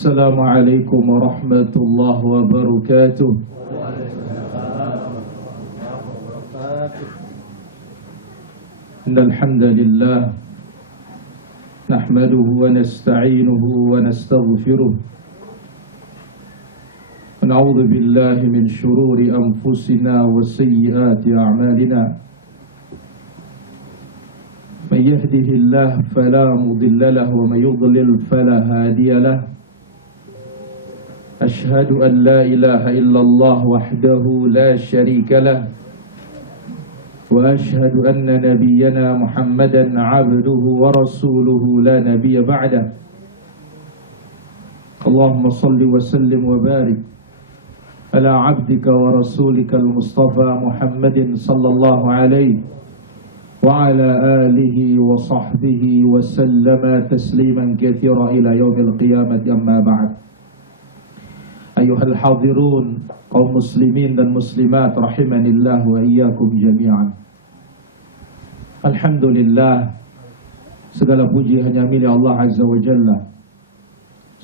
Assalamualaikum warahmatullahi wabarakatuh. Innal hamdalillah nahmaduhu wa nasta'inuhu wa nastaghfiruh. Wa na'udzu billahi min shururi anfusina wa sayyiati a'malina. Man yahdihillahu fala mudilla lahu wa man yudlil fala hadiya lahu. Ashhadu an la ilaha illallah wahdahu la syarika lah wa ashhadu anna nabiyyana Muhammadan abduhu wa rasuluhu la nabiyya ba'dah. Allahumma salli wa sallim wa barik ala abdika wa rasulika al-Mustafa Muhammadin sallallahu alaihi wa ala alihi wa sahbihi wa sallama tasliman katsira ila yaumil qiyamati, amma ba'd. Ayuhal hadirun, kaum muslimin dan muslimat rahimanillah wa iyyakum jami'an. Alhamdulillah, segala puji hanya milik Allah Azza wa Jalla.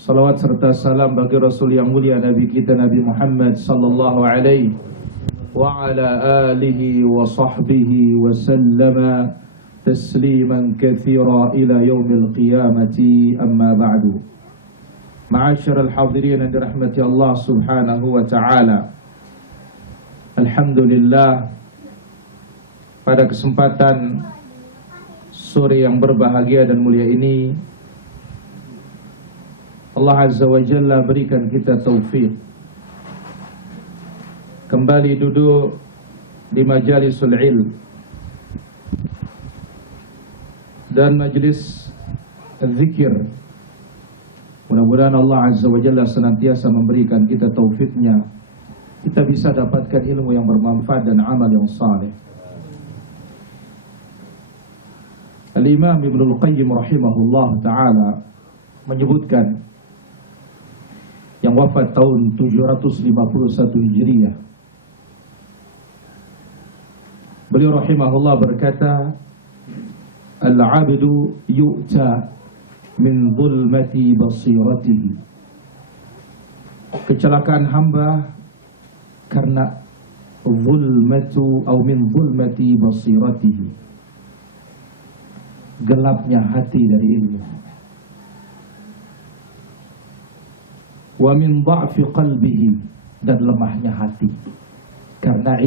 Salawat serta salam bagi Rasul yang mulia Nabi kita Nabi Muhammad sallallahu alaihi wa ala alihi wa sahbihi wa sallama tasliman katsira ila yaumil qiyamati, amma ba'du. Ma'asyiral hadirin yang dirahmati Allah subhanahu wa ta'ala, alhamdulillah, pada kesempatan sore yang berbahagia dan mulia ini Allah Azza wa Jalla berikan kita taufik kembali duduk di majalisul ilm dan majlis zikir. Mudah-mudahan Allah Azza wa Jalla senantiasa memberikan kita taufiknya, kita bisa dapatkan ilmu yang bermanfaat dan amal yang saleh. Al-Imam Ibnul Qayyim rahimahullah ta'ala menyebutkan, yang wafat tahun 751 Hijriah, beliau rahimahullah berkata, al-'abdu yu'ta min zulmati basiratihi. Kecelakaan hamba karena zulmatu atau min zulmati basiratihi, gelapnya hati dari ilmu. Wa min dha'fi qalbihi, dan lemahnya hati karena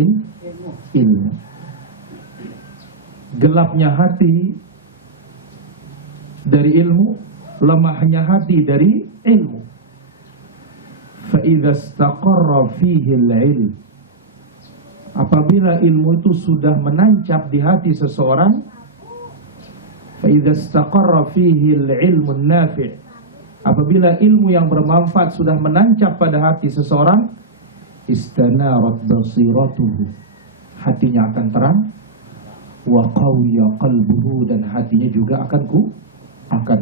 ilmu. Gelapnya hati dari ilmu, lemahnya hati dari ilmu. Fa idza istaqarra fihi al-ilm, apabila ilmu itu sudah menancap di hati seseorang, fa idza istaqarra fihi al-ilmu an-nafi', apabila ilmu yang bermanfaat sudah menancap pada hati seseorang, istanarat basiratuhu, hatinya akan terang, wa qawiya qalbuhu, dan hatinya juga akan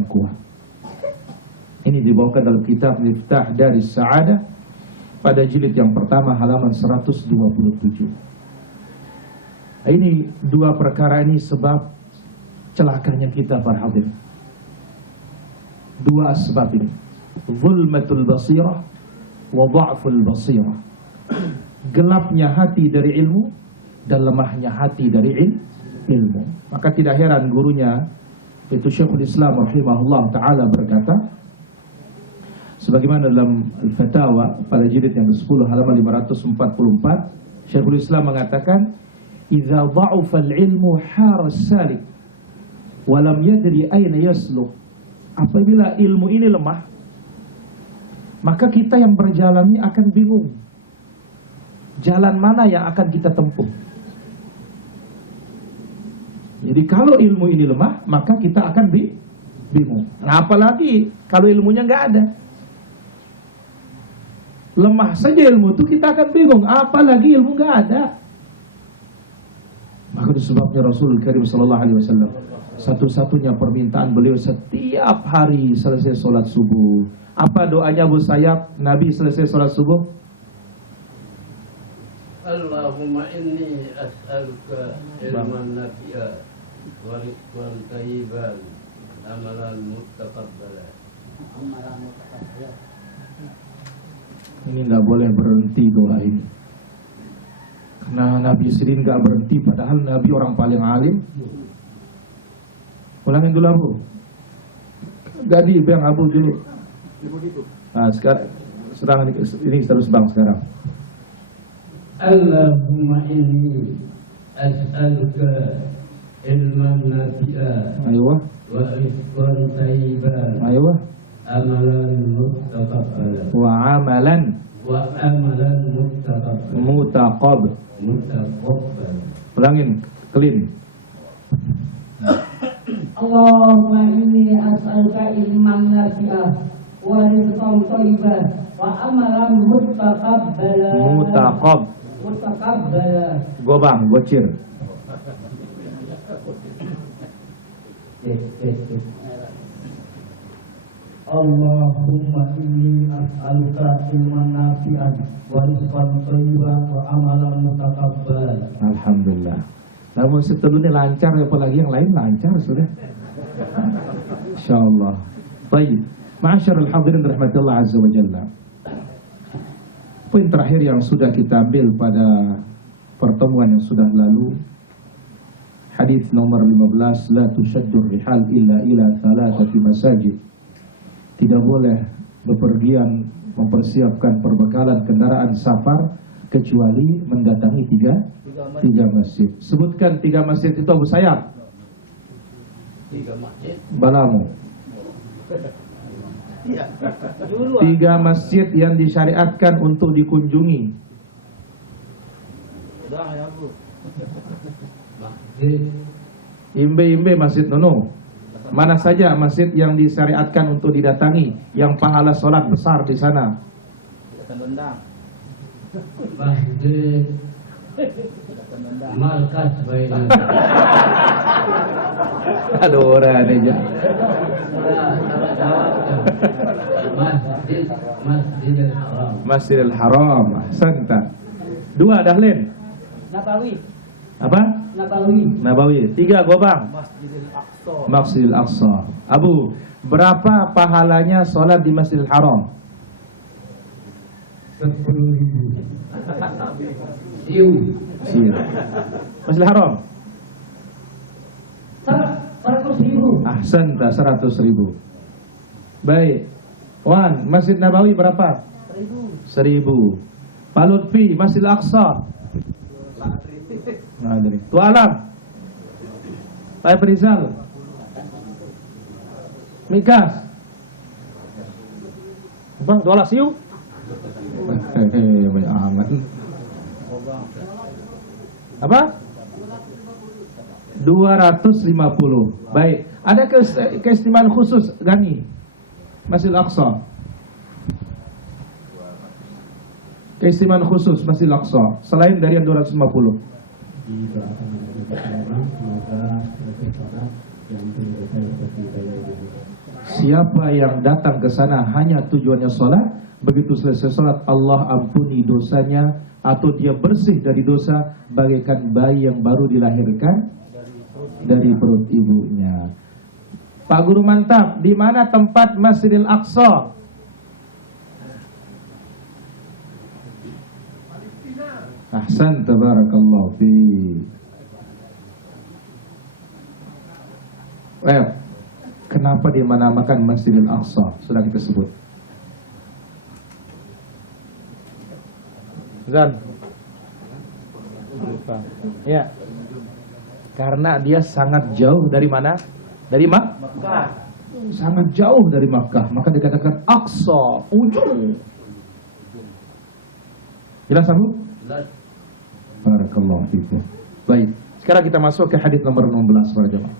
kuat. Ini dibawakan dalam kitab Miftah Daris Sa'adah pada jilid yang pertama halaman 127. Ini dua perkara ini sebab celakanya kita para hadirin. Dua sebab ini, zulmatul basirah wa dha'ful basirah, gelapnya hati dari ilmu dan lemahnya hati dari ilmu. Maka tidak heran gurunya itu Syekhul Islam rahimahullah ta'ala berkata, sebagaimana dalam Al-Fatawa pada jilid yang ke-10 halaman 544, Syekhul Islam mengatakan, idza dha'afa al-ilmu hara as-salik wa lam yadri ayna yasluk. Apabila ilmu ini lemah, maka kita yang berjalan ini akan bingung jalan mana yang akan kita tempuh. Jadi kalau ilmu ini lemah, maka kita akan bingung. Nah, apalagi kalau ilmunya nggak ada. Lemah saja ilmu itu kita akan bingung, apalagi ilmu nggak ada. Maka itu sebabnya Rasul Karim sallallahu alaihi wasallam, satu-satunya permintaan beliau setiap hari selesai sholat subuh, apa doanya Abu Sayyaf Nabi selesai sholat subuh? Allahumma inni as'aluka ilman nafi'a wa rizqan thayyiban amalan mutaqabbala. Ini nggak boleh berhenti doa ini. Karena Nabi Sirin nggak berhenti, padahal Nabi orang paling alim. Ulangin dulu Abu. Gadi Bang Abu dulu. Nah, sekarang ini terus Bang sekarang. Allahumma inni as'aluka ilman nafi'a Ayo. wa rizqan thayyiban Ayo. amalan mutaqabbalan Wa amalan mutaqabbalan. Ulangin, clean. Allahumma inni as'aluka ilman nafi'ah wa rizqan thayyiban wa amalan mutaqabbalan. Gobang, gocir. Allahumma inni as'aluka ilman nafi'an wa rizqan thayyiban wa amalan mutaqabbalan. Alhamdulillah. Namun setelahnya lancar, apalagi yang lain lancar sudah. Insyaallah. Baik. Ma'asyiral hadirin rahmatullah azza wa jalla. Poin terakhir yang sudah kita ambil pada pertemuan yang sudah lalu, hadis nomor 15, la tushaddur rihal illa ila thalathati masajid. Tidak boleh bepergian mempersiapkan perbekalan kendaraan safar kecuali mendatangi tiga masjid. Sebutkan 3 masjid itu Abu Sayyaf. 3 masjid. Balamu. 3 masjid yang disyariatkan untuk dikunjungi. Masjid Imbe Masjid Nono. Mana saja masjid yang disyariatkan untuk didatangi, yang pahala sholat besar di sana. Masjid Markas Bainal. Aduh orang aja. Masjidil Haram. Masjidil Haram. Ahsanta. 2 Dahlin. Nabawi. Apa? Nabawi. 3 Gobang. Masjidil Aqsa. Abu, berapa pahalanya sholat di Masjidil Haram? 10.000. Siap. Masjidil Haram. 100.000. Ahsanta, 100.000. Baik. Wan, Masjid Nabawi berapa? 1.000. Pak Lutfi, Masjidil Aqsa. Nah, jadi. Tua Alam. Pak Rizal. Mikas. Bang, 12 siu. Banyak amat. Apa? 250. Baik. Ada keistimewaan khusus Gani Masjidil Aqsa. Keistimewaan khusus Masjidil Aqsa selain dari yang 250. Siapa yang datang ke sana hanya tujuannya sholat, begitu selesai sholat Allah ampuni dosanya, atau dia bersih dari dosa bagaikan bayi yang baru dilahirkan dari perut ibunya. Pak Guru mantap, di mana tempat Masjidil Aqsa? Ahsan, tabarakallah fi. Kenapa dinamakan Masjidil Aqsa? Sudah kita sebut. Zan. Ya. Karena dia sangat jauh dari mana? Dari Makkah. Sangat jauh dari Makkah, maka dikatakan Aqsa, ujung. Jelas Abu? Barakallahu fiikum. Baik, sekarang kita masuk ke hadis nomor 16 para jemaah.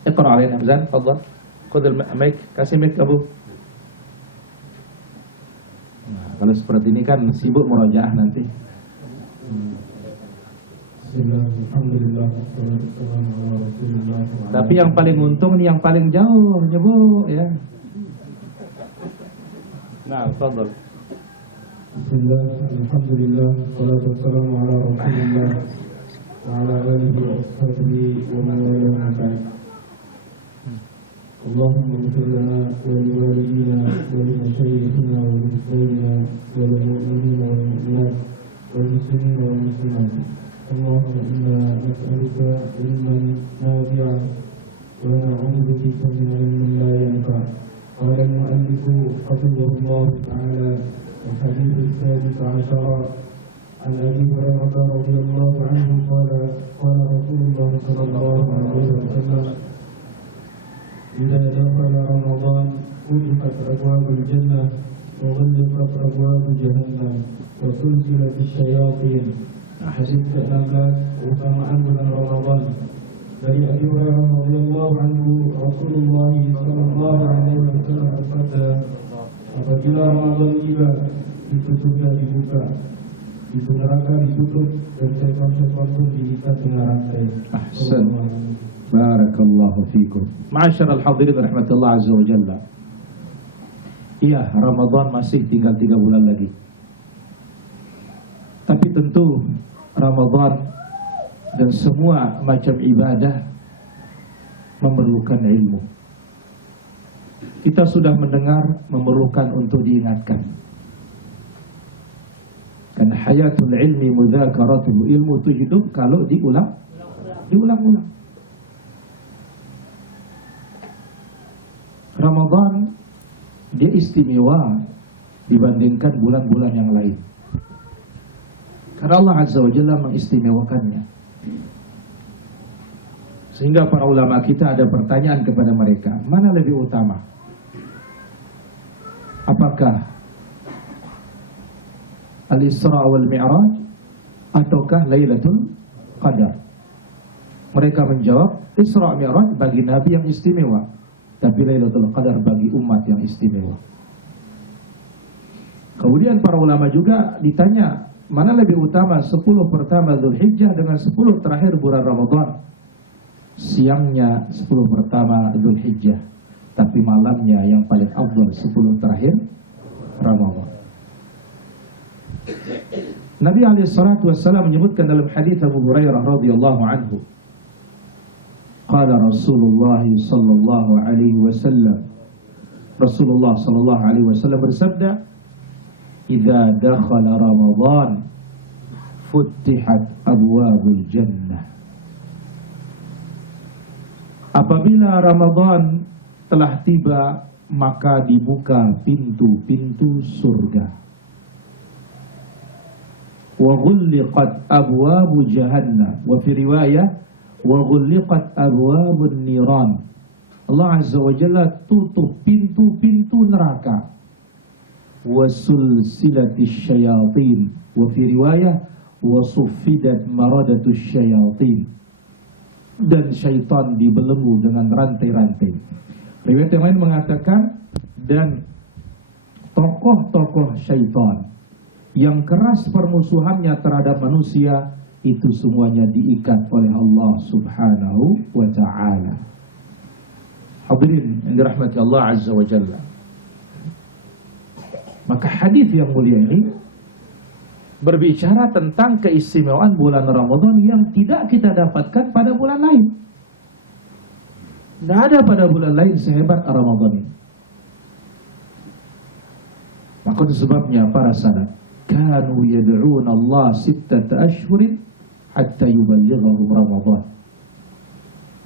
Iqra alaina Zan, fadhal. Khudh al-mic, kasih mic Abu. Nah, kalau seperti ini kan sibuk murojaah nanti. Tapi yang paling untung nih yang paling jauh, ya Bu, ya. Nah, fadhal. Bismillah, alhamdulillah, salatu wassalamu ala rasulillah wa ala alihi wa sahbihi wa man wala ma ba'd. Allahumma ighfir lana wa li walidina wa li mashayikhina wa li والمؤمنين والمؤمنات والمسلمين والمسلمات اللهم إنا نسألك علما نافعا ونعوذ بك من علم لا ينفع. قال المؤلف حفظه الله تعالى: الحديث السادس عشر عن أبي هريرة رضي الله عنه قال: قال رسول الله صلى الله عليه وسلم: إذا دخل رمضان فتحت أبواب الجنة وغلقت أبواب جهنم وسلسلت الشياطين. Hadis ke-16, keutamaan bulan Ramadan. Dari Abi Hurairah radhiyallahu anhu, Rasulullah sallallahu alaihi wasallam bersabda, apabila Ramadan tiba, pintu surga dibuka, pintu neraka ditutup, dan setan-setan pun diikat dengan rantai. Ahsan. Barakallahu fikum. Ma'asyiral hadirin rahmatullah azza wa jalla. Iya, Ramadan masih tinggal 3 bulan lagi. Tapi tentu Ramadan dan semua macam ibadah memerlukan ilmu. Kita sudah mendengar memerlukan untuk diingatkan. Karena hayatul ilmi mudzakaratuhu, ilmu itu hidup kalau diulang-ulang. Ramadan dia istimewa dibandingkan bulan-bulan yang lain. Karena Allah Azza wa Jalla mengistimewakannya. Sehingga para ulama kita ada pertanyaan kepada mereka, mana lebih utama? Apakah Al-Isra wal Mi'raj ataukah Lailatul Qadar? Mereka menjawab, Isra Mi'raj bagi Nabi yang istimewa, tapi Lailatul Qadar bagi umat yang istimewa. Kemudian para ulama juga ditanya, mana lebih utama 10 pertama Dzulhijjah dengan 10 terakhir bulan Ramadan? Siangnya 10 pertama Dzulhijjah, tapi malamnya yang paling afdal 10 terakhir Ramadan. Nabi SAW menyebutkan dalam hadis Abu Hurairah radhiyallahu anhu, qala Rasulullah sallallahu alaihi wasallam, Rasulullah sallallahu alaihi wasallam bersabda, idza dakhala Ramadan futihat abwabul jannah. Apabila Ramadan telah tiba, maka dibuka pintu-pintu surga. Wa ghulliqat abwabu jahannam, wa fi riwayah wa ghulliqat abwabun niran. Allah Azza wa Jalla tutup pintu-pintu neraka. Wa sulsilatis syayatin, wa fi riwayah wa suffidat maradatus syayatin. Dan syaitan dibelenggu dengan rantai-rantai. Riwayat yang lain mengatakan, dan tokoh-tokoh syaitan yang keras permusuhannya terhadap manusia, itu semuanya diikat oleh Allah Subhanahu wa ta'ala. Hadirin yang dirahmati Allah Azza wa Jalla. Maka hadis yang mulia ini berbicara tentang keistimewaan bulan Ramadan yang tidak kita dapatkan pada bulan lain. Tidak ada pada bulan lain sehebat Ramadan ini. Maka itu sebabnya para sahabat kanu yad'una Allah 6 ashhurin hatta yuballighahum Ramadan.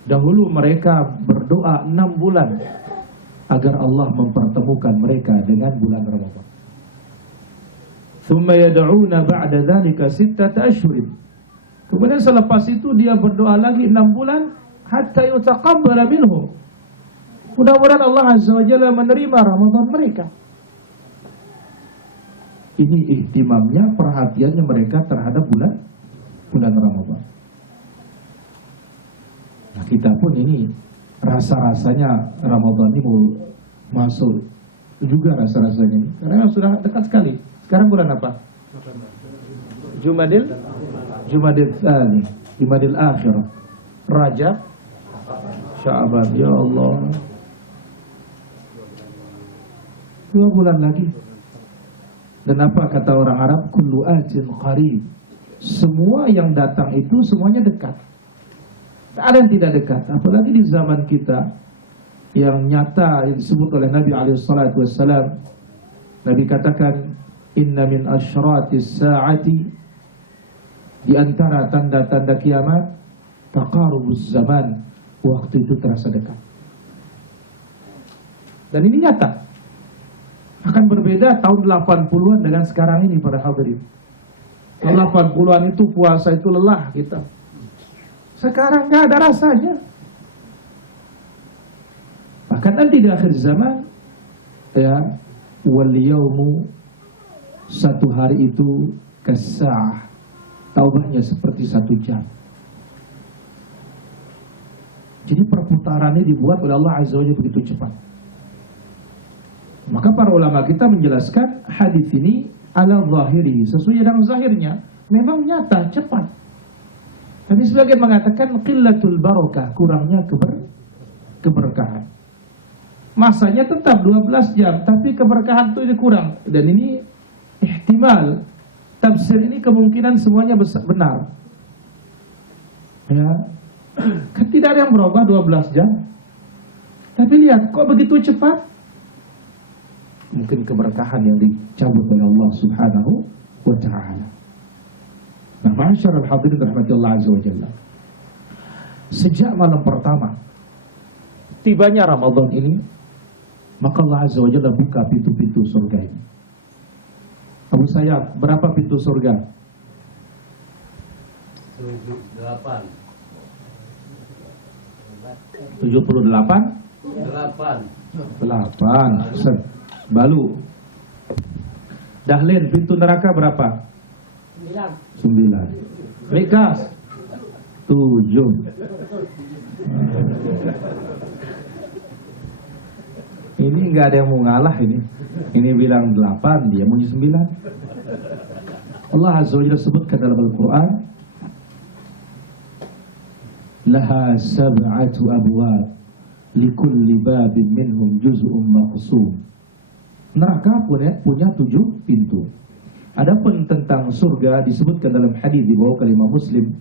Dahulu mereka berdoa 6 bulan agar Allah mempertemukan mereka dengan bulan Ramadan. Thumma yad'una ba'da dzalika 6 ashhurin. Kemudian selepas itu dia berdoa lagi 6 bulan hatta yutaqabbala minhum. Mudah-mudahan Allah Azza wa Jalla menerima Ramadan mereka. Ini ihtimamnya, perhatiannya mereka terhadap bulan Ramadan. Nah, kita pun ini rasa-rasanya Ramadan ini mau masuk juga rasa-rasanya ini. Karena sudah dekat sekali. Sekarang bulan apa? Jumadil Tsani, Jumadil Akhir, Rajab, Sya'ban. Ya Allah, 2 bulan lagi. Dan apa kata orang Arab? Kullu atin qarib. Semua yang datang itu semuanya dekat. Tak ada yang tidak dekat. Apalagi di zaman kita yang nyata yang disebut oleh Nabi SAW. Nabi katakan, Inna min asyratis sa'ati, di antara tanda-tanda kiamat, taqarubuz zaman, waktu itu terasa dekat. Dan ini nyata. Akan berbeda tahun 80-an dengan sekarang ini para hadirin. Tahun 80-an itu puasa itu lelah kita. Sekarang nggak ada rasanya. Bahkan nanti di akhir zaman, ya, wal yaumu, satu hari itu kasa'ah, taubahnya seperti 1 jam. Jadi perputarannya dibuat oleh Allah Azza wa Jalla begitu cepat. Maka para ulama kita menjelaskan hadis ini ala zahiri, sesuai dengan zahirnya, memang nyata, cepat. Tapi sebagian mengatakan qillatul barakah, kurangnya keberkahan. Masanya tetap 12 jam, tapi keberkahan itu kurang. Dan ini ihtimal, tafsir ini kemungkinan semuanya benar. Ya, kan tidak ada yang berubah 12 jam. Tapi lihat, kok begitu cepat? Mungkin keberkahan yang dicabut oleh Allah Subhanahu wa ta'ala. Nah, ma'asyiral hadirin rahmatillah azza wa jalla. Sejak malam pertama tibanya Ramadan ini, maka Allah Azza wa Jalla buka pintu-pintu surga ini. Abu Sayyaf, berapa pintu surga? 78. 78? 8. Balu. Dahlin, pintu neraka berapa? 9. Rikas 7. Ini nggak ada yang mau ngalah ini. Ini bilang 8, dia mau 9. Allah Azza wa Jalla sebutkan dalam Al-Quran, laha sab'atu abwab likulli babin minhum juz'un maqsum. Neraka punya 7 pintu. Adapun tentang surga disebutkan dalam hadis dibawa ke Imam Muslim.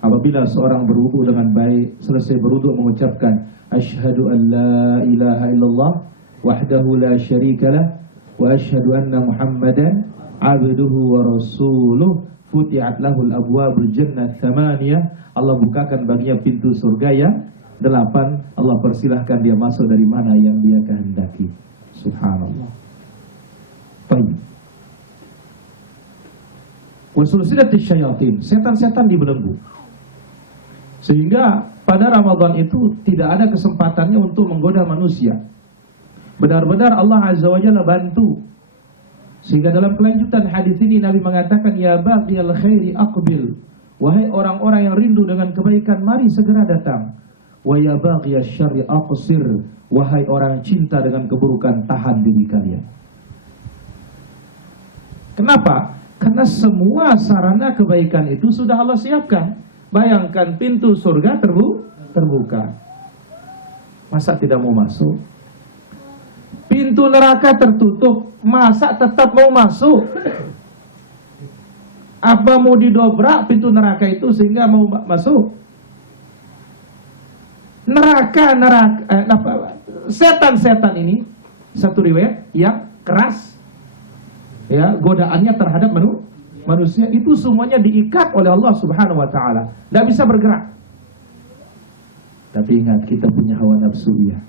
Apabila seorang berwudu dengan baik, selesai berwudu mengucapkan asyhadu an la ilaha illallah wahdahu la syarikalah wa asyhadu anna Muhammadan abduhu wa rasuluh, futihat lahul abwabul jannah thamaniyah. Allah bukakan baginya pintu surga yang 8. Allah persilahkan dia masuk dari mana yang dia kehendaki. Subhanallah. Baik. Wasulsilatis syayatin, setan-setan dibelenggu. Sehingga pada Ramadan itu tidak ada kesempatannya untuk menggoda manusia. Benar-benar Allah Azza wa Jalla bantu. Sehingga dalam kelanjutan hadis ini Nabi mengatakan, ya baqiyal khairi aqbil. Wahai orang-orang yang rindu dengan kebaikan, mari segera datang. Wa ya baqiyasy syarri aqsir. Wahai orang yang cinta dengan keburukan, tahan diri kalian. Kenapa? Karena semua sarana kebaikan itu sudah Allah siapkan. Bayangkan pintu surga terbuka. Masa tidak mau masuk? Pintu neraka tertutup, masa tetap mau masuk? Apa mau didobrak pintu neraka itu sehingga mau masuk? Setan-setan ini, satu riwayat yang keras, ya, godaannya terhadap manusia itu semuanya diikat oleh Allah Subhanahu wa ta'ala. Tidak bisa bergerak. Tapi ingat, kita punya hawa nafsu, ya.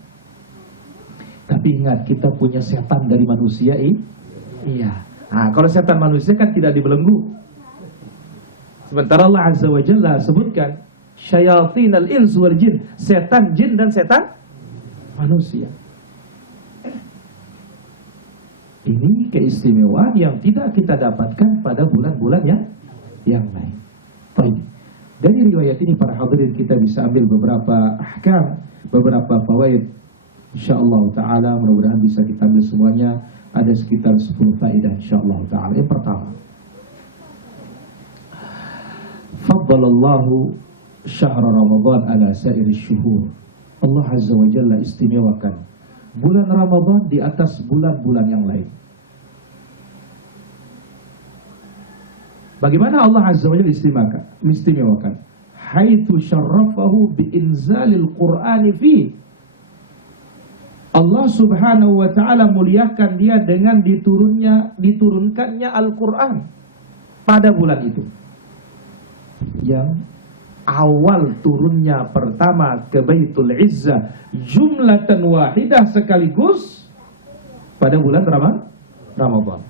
Tapi ingat, kita punya setan dari manusia, iya. Nah, kalau setan manusia kan tidak dibelenggu. Sementara Allah Azza wa Jalla sebutkan syayatinal ins wal jin, setan jin dan setan manusia. Ini keistimewaan yang tidak kita dapatkan pada bulan-bulan yang lain. Baik. Dari riwayat ini para hadirin kita bisa ambil beberapa ahkam, beberapa fawaid. Insyaallah taala mudah-mudahan bisa kita ambil semuanya, ada sekitar 10 faedah insyaallah taala. Yang pertama, faddalallahu syahr Ramadan ala sairi syuhur. Allah Azza wa Jalla istimewakan bulan Ramadan di atas bulan-bulan yang lain. Bagaimana Allah Azza wa Jalla istimewakan? Haitsu syarrafahu bi inzalil Qur'ani fi. Allah subhanahu wa ta'ala muliakan dia dengan diturunkannya Al-Quran pada bulan itu. Yang awal turunnya pertama ke Baitul Izzah jumlatan wahidah sekaligus pada bulan Ramadan.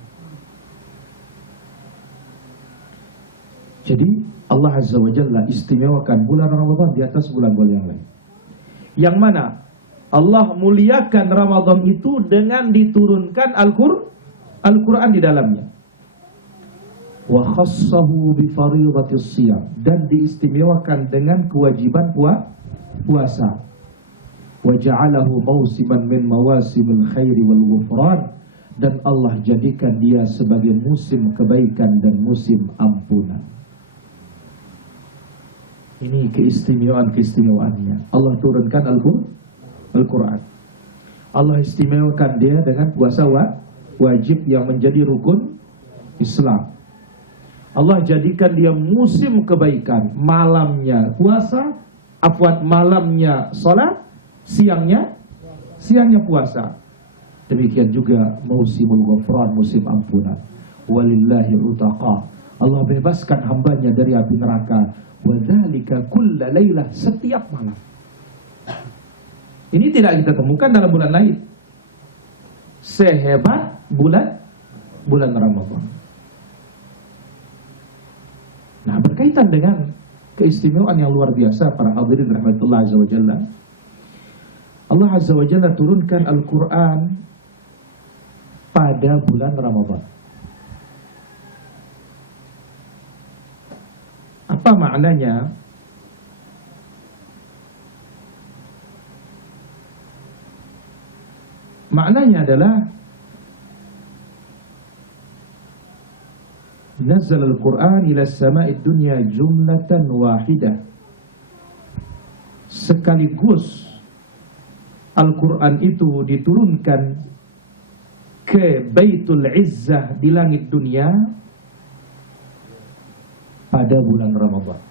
Jadi Allah Azza wa Jalla istimewakan bulan Ramadan di atas bulan-bulan yang lain. Yang mana Allah muliakan Ramadan itu dengan diturunkan Al-Quran di dalamnya. Wa khassahu bi fariidatis shiyam, dan diistimewakan dengan kewajiban puasa. Wa ja'alahu mausiman min mawasimil khairi wal ghufran, dan Allah jadikan dia sebagai musim kebaikan dan musim ampunan. Ini keistimewaannya. Allah turunkan Al-Quran. Allah istimewakan dia dengan puasa wajib yang menjadi rukun Islam. Allah jadikan dia musim kebaikan. Malamnya puasa, malamnya sholat, siangnya puasa. Demikian juga musimul ghufran, musim ampunan. Walillahi utaqa, Allah bebaskan hambanya dari api neraka. Wadzalika kulla lailah, setiap malam. Ini tidak kita temukan dalam bulan lain sehebat bulan Ramadan. Nah, berkaitan dengan keistimewaan yang luar biasa para hadirin rahmatullah azza wa jalla, Allah azza wa jalla turunkan Al-Quran pada bulan Ramadan. Apa maknanya? Maknanya adalah Nazzal al-Quran ila as-sama'id dunya jumlatan wahidah. Sekaligus Al-Quran itu diturunkan ke Baitul Izzah di langit dunia pada bulan Ramadan.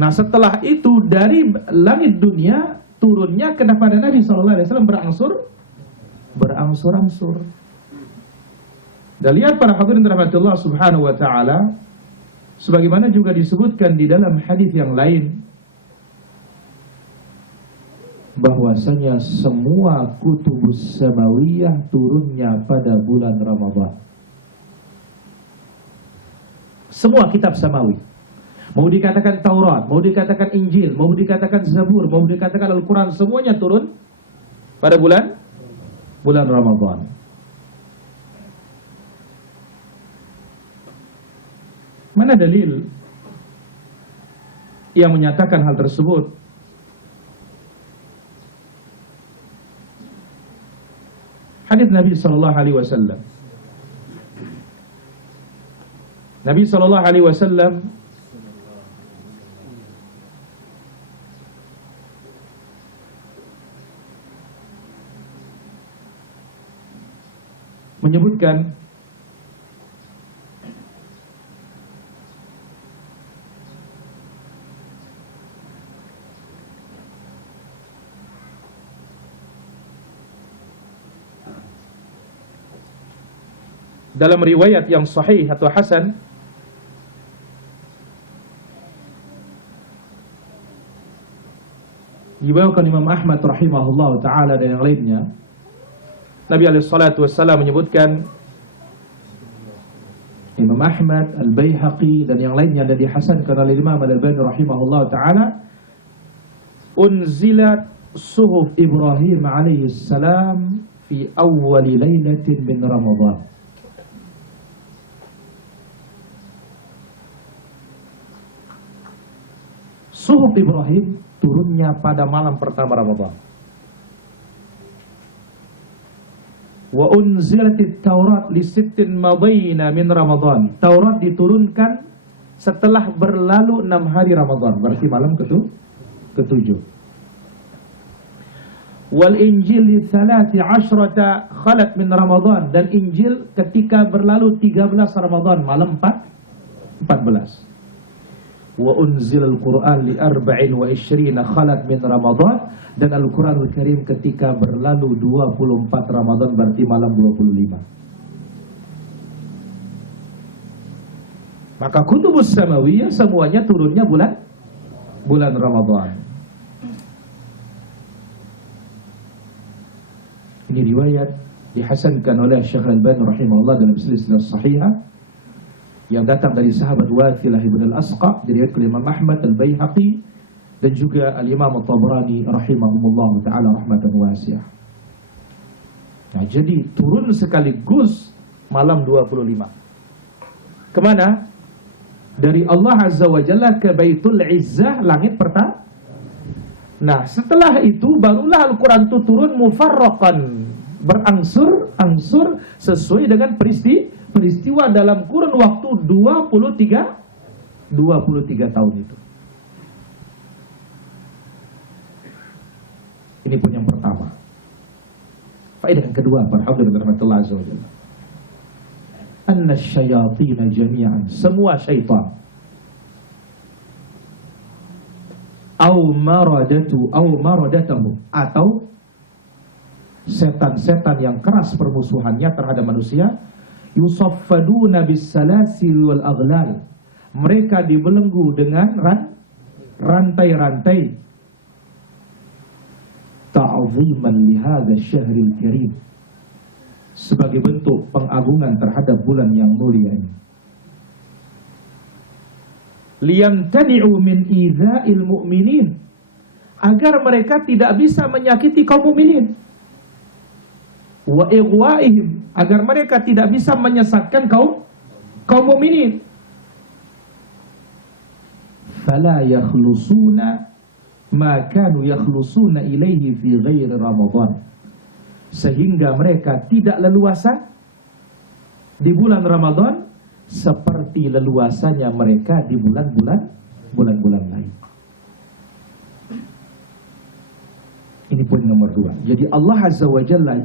Nah, setelah itu dari langit dunia turunnya kepada Nabi SAW berangsur-angsur. Dan lihat para hadirin rahmatullah subhanahu wa ta'ala, sebagaimana juga disebutkan di dalam hadis yang lain, bahwasanya semua kutubus samawiyah turunnya pada bulan Ramadan. Semua kitab samawi, mau dikatakan Taurat, mau dikatakan Injil, mau dikatakan Zabur, mau dikatakan Al-Quran, semuanya turun pada bulan Ramadan. Mana dalil yang menyatakan hal tersebut? Hadis Nabi sallallahu alaihi wasallam. Nabi sallallahu alaihi wasallam menyebutkan dalam riwayat yang sahih atau hasan, dibawakan Imam Ahmad rahimahullah ta'ala dan yang lainnya, Nabi SAW menyebutkan, Imam Ahmad, Al-Baihaqi dan yang lainnya, dan dihasankan oleh Imam Al-Albani rahimahullah ta'ala, unzilat suhuf Ibrahim alaihi salam fi awwali lailatin min Ramadan. Suhuf Ibrahim turunnya pada malam pertama Ramadan. Wa unzilatit Taurat li sittin madaina min Ramadan. Taurat diturunkan setelah berlalu 6 hari Ramadan, berarti malam ke-7. Wal Injil li 13 khalat min Ramadan, dan Injil ketika berlalu 13 Ramadan, malam 14. wa unzilal Qur'an li arba'in wa isyrina khalat min Ramadan, dan Al-Qur'anul Karim ketika berlalu 24 Ramadan berarti malam 25. Maka kutubus samawiyah semuanya turunnya bulan Ramadan. Ini riwayat dihasankan oleh Syekh Al-Albani rahimahullah dalam silsilah sahihah, yang datang dari sahabat Wathilah ibn al-Asqa, diriwayatkan oleh Imam Ahmad, Al-Baihaqi, dan juga Al-Imam At-Tabrani rahimahumullah ta'ala rahmatan wasi'ah. Nah, jadi turun sekaligus malam 25. Kemana? Dari Allah Azza wa Jalla ke Baitul Izzah, langit pertama. Nah, setelah itu barulah Al-Quran itu turun mufarraqan, berangsur-angsur sesuai dengan peristiwa dalam kurun waktu 23 tahun itu. Ini pun yang pertama. Faedah yang kedua, para hadirin rahmatullah azza wajalla, anna syayatin jami'an, semua syaitan, au maradatahu, atau setan-setan yang keras permusuhannya terhadap manusia, yusaffaduna bis-salasil wal aghlal, mereka dibelenggu dengan rantai-rantai, ta'ziman li hadzal syahril karim, sebagai bentuk pengagungan terhadap bulan yang mulia ini. Liyamtani'u min idza'il mu'minin, agar mereka tidak bisa menyakiti kaum mukminin. Wa ighwa'ihim, agar mereka tidak bisa menyesatkan kaum mukminin. Fala yakhlusuna ma kanu yakhlusuna ilaihi fi ghairi Ramadan, sehingga mereka tidak leluasa di bulan Ramadan seperti leluasanya mereka di bulan-bulan lain. Ini poin nomor 2. Jadi Allah Azza wa Jalla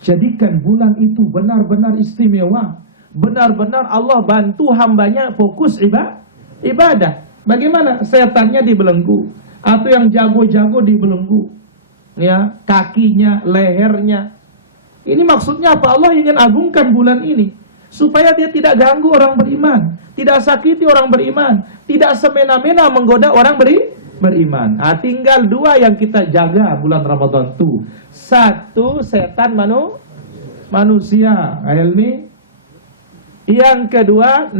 jadikan bulan itu benar-benar istimewa. Benar-benar Allah bantu hambanya fokus ibadah. Bagaimana? Setannya dibelenggu, atau yang jago-jago dibelenggu, ya, kakinya, lehernya. Ini maksudnya apa? Allah ingin agungkan bulan ini supaya dia tidak ganggu orang beriman, tidak sakiti orang beriman, tidak semena-mena menggoda orang beriman. Tinggal 2 yang kita jaga bulan Ramadan itu. 1, setan manusia, ilmi. Yang kedua,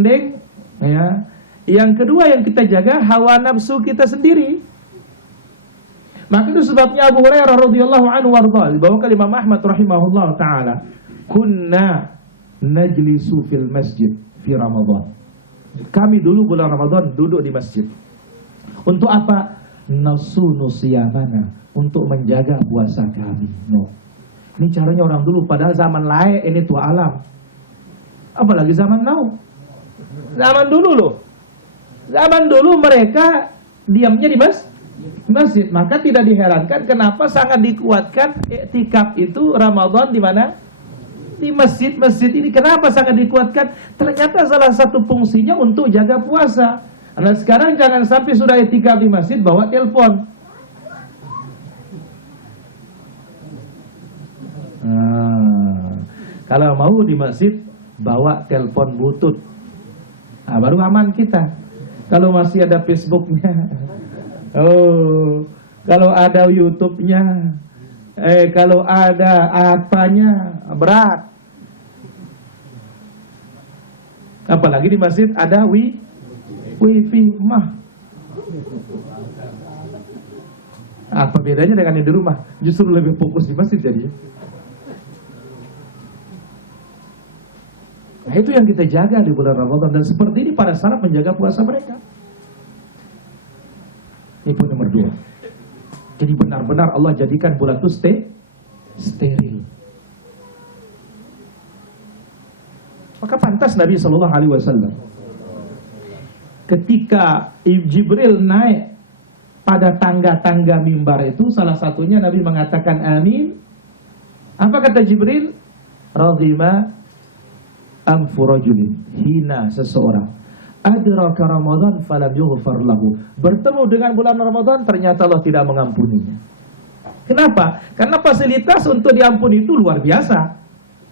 ya. Yang kedua yang kita jaga hawa nafsu kita sendiri. Maka itu sebabnya Abu Hurairah radhiyallahu anhu warḍah dibawakan Imam Ahmad rahimahullah taala, kunna najlisu fil masjid fi Ramadan. Kami dulu bulan Ramadan duduk di masjid. Untuk apa? Nasunu siyamana, untuk menjaga puasa kami. Ini caranya orang dulu, padahal zaman lain ini tua alam. Apalagi zaman now. Zaman dulu loh. Zaman dulu mereka diamnya di masjid. Maka tidak diherankan kenapa sangat dikuatkan iktikaf itu Ramadan di mana? Di masjid-masjid ini. Kenapa sangat dikuatkan? Ternyata salah satu fungsinya untuk jaga puasa. Nah, sekarang jangan sampai sudah iktikaf di masjid bawa telepon. Kalau mau di masjid bawa telepon butut. Baru aman kita. Kalau masih ada Facebooknya, kalau ada YouTube-nya, kalau ada apanya, berat. Apalagi di masjid ada wifi mah. Apa bedanya dengan yang di rumah? Justru lebih fokus di masjid jadinya. Nah, itu yang kita jaga di bulan Ramadan, dan seperti ini para salaf menjaga puasa mereka. Ini poin nomor 2. Jadi benar-benar Allah jadikan bulan itu steril. Maka pantas Nabi Shallallahu Alaihi Wasallam ketika Jibril naik pada tangga-tangga mimbar itu, salah satunya Nabi mengatakan amin. Apa kata Jibril? Radhima anfu rajulin, hina seseorang adraka Ramadan falam yughfar lahu. Bertemu dengan bulan Ramadan ternyata Allah tidak mengampuninya. Kenapa? Karena fasilitas untuk diampuni itu luar biasa.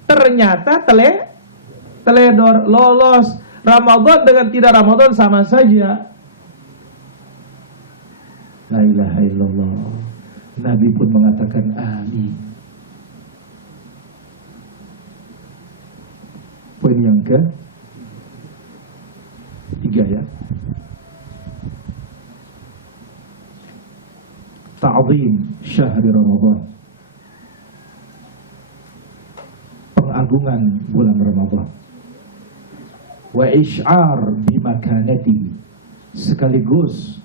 Ternyata teledor, lolos Ramadan dengan tidak Ramadan sama saja. La ilaha illallah. Nabi pun mengatakan amin. Poin yang ketiga ya. Ta'zim syahri Ramadan. Pengagungan bulan Ramadan. Wa isy'ar bimakanatihi. Sekaligus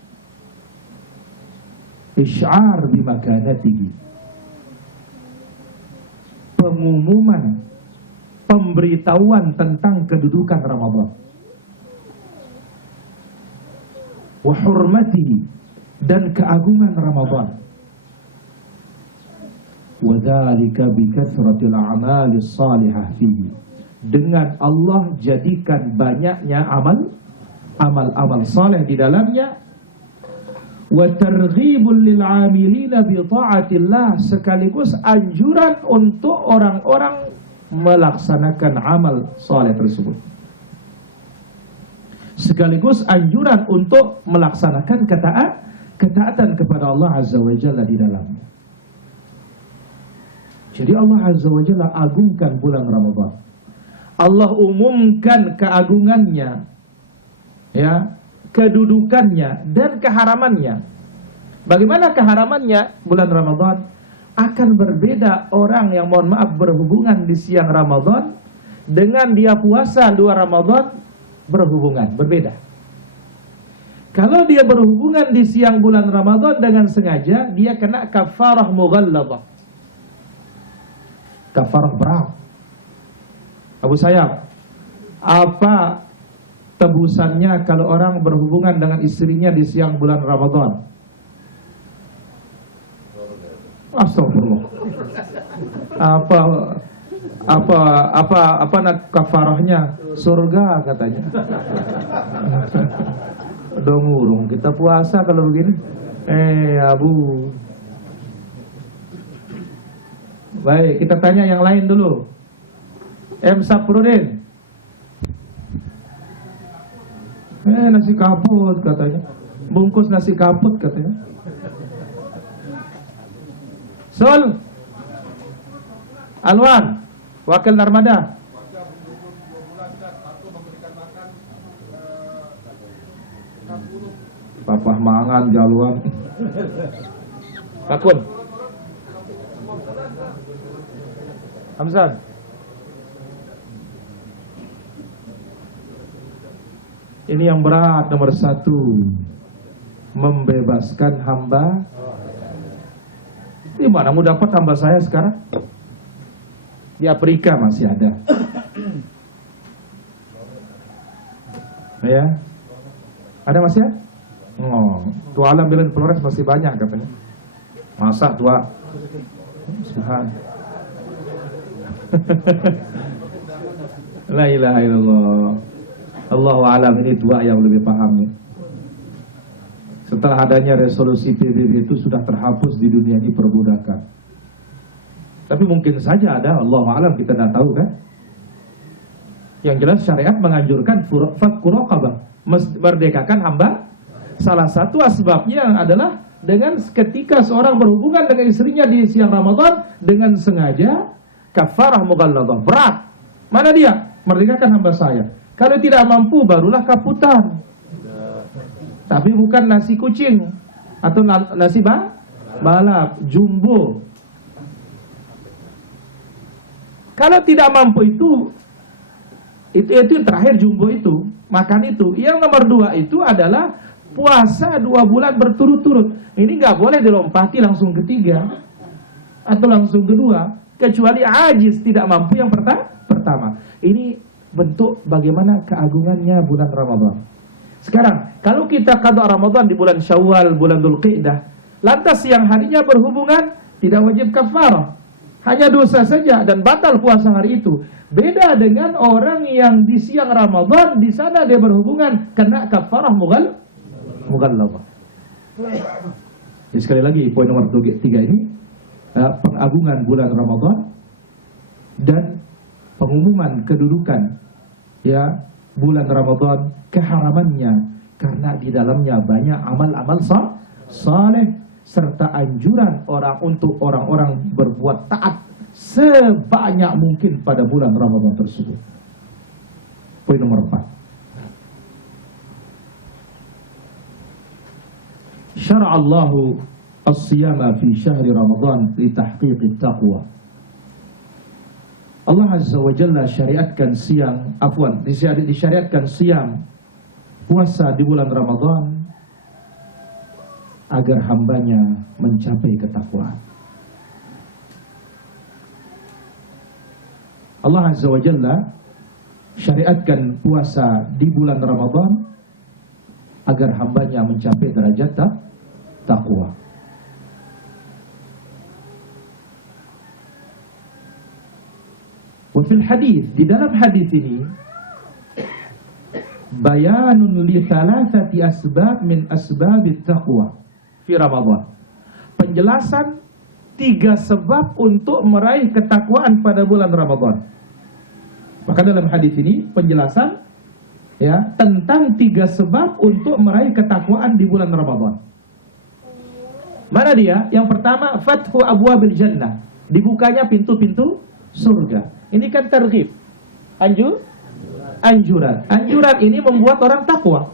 isy'ar bimakanatihi. Pengumuman, pemberitahuan tentang kedudukan Ramadan. Wa hurmatihi, dan keagungan Ramadan. Wa dzalika bi kathratil a'malis salihah fihi. Dengan Allah jadikan banyaknya amal-amal saleh di dalamnya. Wa targhibul lil 'amilina bi ta'atillah, sekaligus anjuran untuk orang-orang melaksanakan amal saleh tersebut. Sekaligus anjuran untuk melaksanakan ketaatan kepada Allah Azza wa Jalla di dalamnya. Jadi Allah Azza wa Jalla agungkan bulan Ramadan. Allah umumkan keagungannya, ya, kedudukannya dan keharamannya. Bagaimana keharamannya? Bulan Ramadan akan berbeda orang yang mohon maaf berhubungan di siang Ramadan dengan dia puasa 2 Ramadan berhubungan, berbeda. Kalau dia berhubungan di siang bulan Ramadan dengan sengaja, dia kena kafarah mughalladah. Kafarah berat. Abu Sayyaf, apa tebusannya kalau orang berhubungan dengan istrinya di siang bulan Ramadan? Astagfirullah. Apa kafarahnya? Surga katanya. Dong urung kita puasa kalau begini. Abu. Baik, kita tanya yang lain dulu. M. Saprudin. Nasi kaput katanya. Bungkus nasi kaput katanya. Sul Alwan, Wakil Narmada. Papah mangan jaluan. Pakun. Hamzan. Ini yang berat nomor 1, membebaskan hamba. Di mana mau dapat hamba saya sekarang? Di Afrika masih ada. Ya, ada masih ya? Oh, tua alam bilang Flores masih banyak katanya. Masa tua? Subhan. La ilaha illallah. Allahu a'lam, ini tua yang lebih paham nih. Setelah adanya resolusi PBB itu sudah terhapus di dunia ini perbudakan. Tapi mungkin saja ada, Allahu a'lam, kita tidak tahu kan. Yang jelas syariat menganjurkan fakku raqabah, merdekakan hamba. Salah satu asbabnya adalah dengan ketika seorang berhubungan dengan istrinya di siang Ramadan dengan sengaja, kafarah mughalladah, berat. Mana dia? Merdekakan hamba saya. Kalau tidak mampu barulah kaputan. Tapi bukan nasi kucing atau nasi balap jumbo. Kalau tidak mampu itu yang terakhir jumbo itu, makan itu. Yang nomor 2 itu adalah puasa 2 bulan berturut-turut. Ini nggak boleh dilompati langsung ketiga atau langsung kedua, kecuali ajiz tidak mampu yang pertama. Ini bentuk bagaimana keagungannya bulan Ramadan. Sekarang, kalau kita qada Ramadan di bulan Syawal, bulan Dzulqa'dah, lantas siang harinya berhubungan, tidak wajib kafarah. hanya dosa saja dan batal puasa hari itu. Beda dengan orang yang di siang Ramadan, di sana dia berhubungan kena kafarah mughalladhah. Jadi sekali lagi poin nomor 3 ini pengagungan bulan Ramadan dan pengumuman kedudukan ya bulan Ramadan, keharamannya karena di dalamnya banyak amal-amal saleh serta anjuran untuk orang-orang berbuat taat sebanyak mungkin pada bulan Ramadan tersebut. Poin nomor 4. Syara'allahu as-siyama fi syahri Ramadan li tahqiqit taqwa. Allah Azza wa Jalla syariatkan disyariatkan siam puasa di bulan Ramadan agar hambanya mencapai ketakwaan. Allah Azza wa Jalla syariatkan puasa di bulan Ramadan agar hambanya mencapai derajat takwa. Wa fil hadis, di dalam hadis ini bayanun li thalathati asbab min asbabit taqwa fi Ramadan. Penjelasan 3 sebab untuk meraih ketakwaan pada bulan Ramadan. Maka dalam hadis ini penjelasan ya tentang 3 sebab untuk meraih ketakwaan di bulan Ramadan. Mana dia? Yang pertama, fathu abwabil jannah, dibukanya pintu-pintu surga. Ini kan targhib, anjuran. Anjuran ini membuat orang takwa.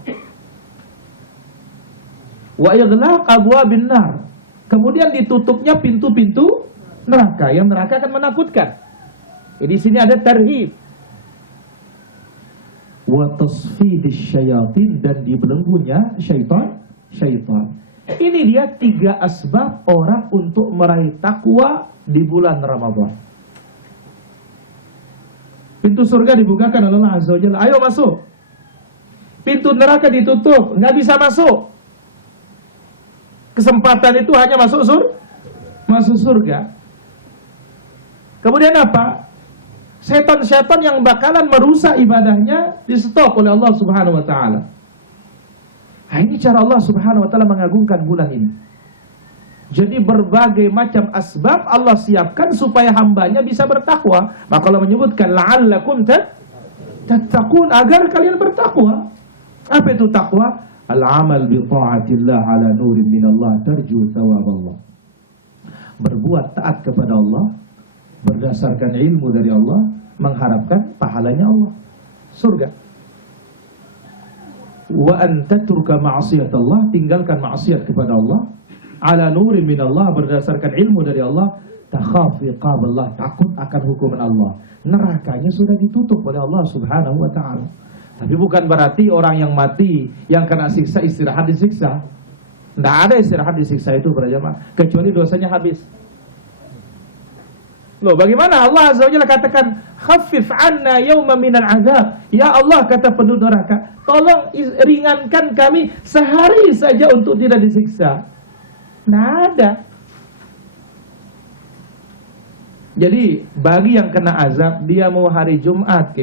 Wa ighlaq abwabin nar, kemudian ditutupnya pintu-pintu neraka. Yang neraka akan menakutkan. Di sini ada tarhib. Wa tasfidisy syayatin, dan dibelenggunya syaitan. Ini dia 3 asbab orang untuk meraih takwa di bulan Ramadan. Pintu surga dibukakan oleh Allah Azza wa Jalla. Ayo masuk. Pintu neraka ditutup, nggak bisa masuk. Kesempatan itu hanya masuk surga. Kemudian apa? Setan-setan yang bakalan merusak ibadahnya di stop oleh Allah Subhanahu wa taala. Nah, ini cara Allah Subhanahu wa taala mengagungkan bulan ini. Jadi berbagai macam asbab Allah siapkan supaya hambanya bisa bertakwa. Maka Allah menyebutkan la'allakum tattaqun, agar kalian bertakwa. Apa itu takwa? Al-amal bi ta'atillah ala nurin minallah tarju thawaballah. Berbuat taat kepada Allah berdasarkan ilmu dari Allah, mengharapkan pahalanya Allah, surga. Wa an tatruka ma'siyatallah, tinggalkan maksiat kepada Allah, ala nurin minallah, berdasarkan ilmu dari Allah, takhaf iqaballah, takut akan hukuman Allah. Nerakanya sudah ditutup oleh Allah Subhanahu wa taala. Tapi bukan berarti orang yang mati, yang kena siksa istirahat disiksa. Tidak ada istirahat disiksa itu para jamaah, kecuali dosanya habis. Loh, bagaimana Allah Azza wa Jalla katakan khaffif anna yawma minal azab. Ya Allah, kata penduduk neraka, tolong ringankan kami sehari saja untuk tidak disiksa. Nggak ada. Jadi bagi yang kena azab, dia mau hari Jumat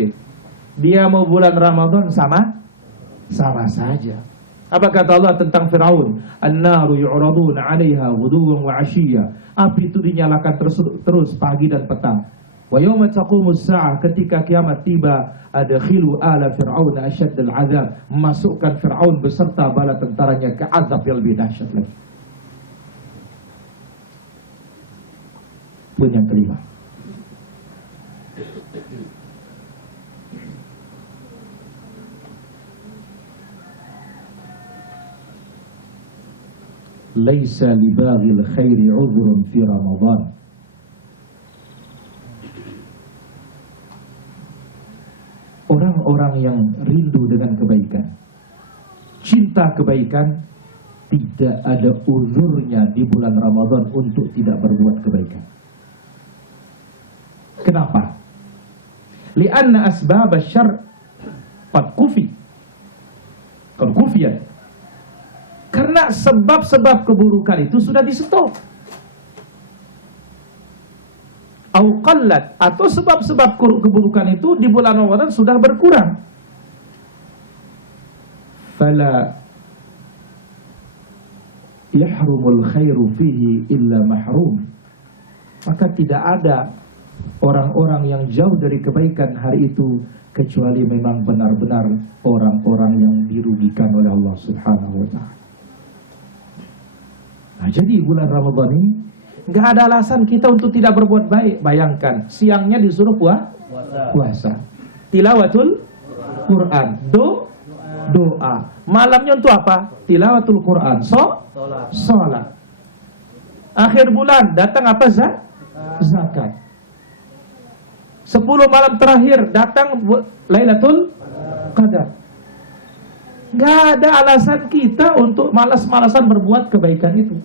dia mau bulan Ramadan, sama saja. Apa kata Allah tentang Fir'aun? An-naru yu'raduna 'alaiha ghuduwan wa 'ashiyya. Api itu dinyalakan terus pagi dan petang. Wa yauma taqumus sa'ah, ketika kiamat tiba, adkhilu ala fir'aun asyaddal 'adzab. Masukkan Fir'aun beserta bala tentaranya ke azab yang lebih dahsyat lagi. Poin yang kelima, laisa libaghil khairi 'udhrun fi Ramadan. Orang-orang yang rindu dengan kebaikan, cinta kebaikan, tidak ada uzurnya di bulan Ramadan untuk tidak berbuat kebaikan. Kenapa? Lianna asbab asy-syarr qad kufiyat. Karena sebab-sebab keburukan itu sudah di-stop. au qallat, atau sebab-sebab keburukan itu di bulan Ramadan sudah berkurang. Fala yahrumul khairu fihi illa mahrum. Maka tidak ada orang-orang yang jauh dari kebaikan hari itu kecuali memang benar-benar orang-orang yang dirugikan oleh Allah Subhanahu wa taala. Nah, jadi bulan Ramadan ini nggak ada alasan kita untuk tidak berbuat baik. Bayangkan, siangnya disuruh puasa. Tilawatul Quran, doa. Malamnya untuk apa? Tilawatul Quran, sholat. Akhir bulan datang apa? Zakat. 10 malam terakhir datang Lailatul Qadar. Nggak ada alasan kita untuk malas-malasan berbuat kebaikan itu.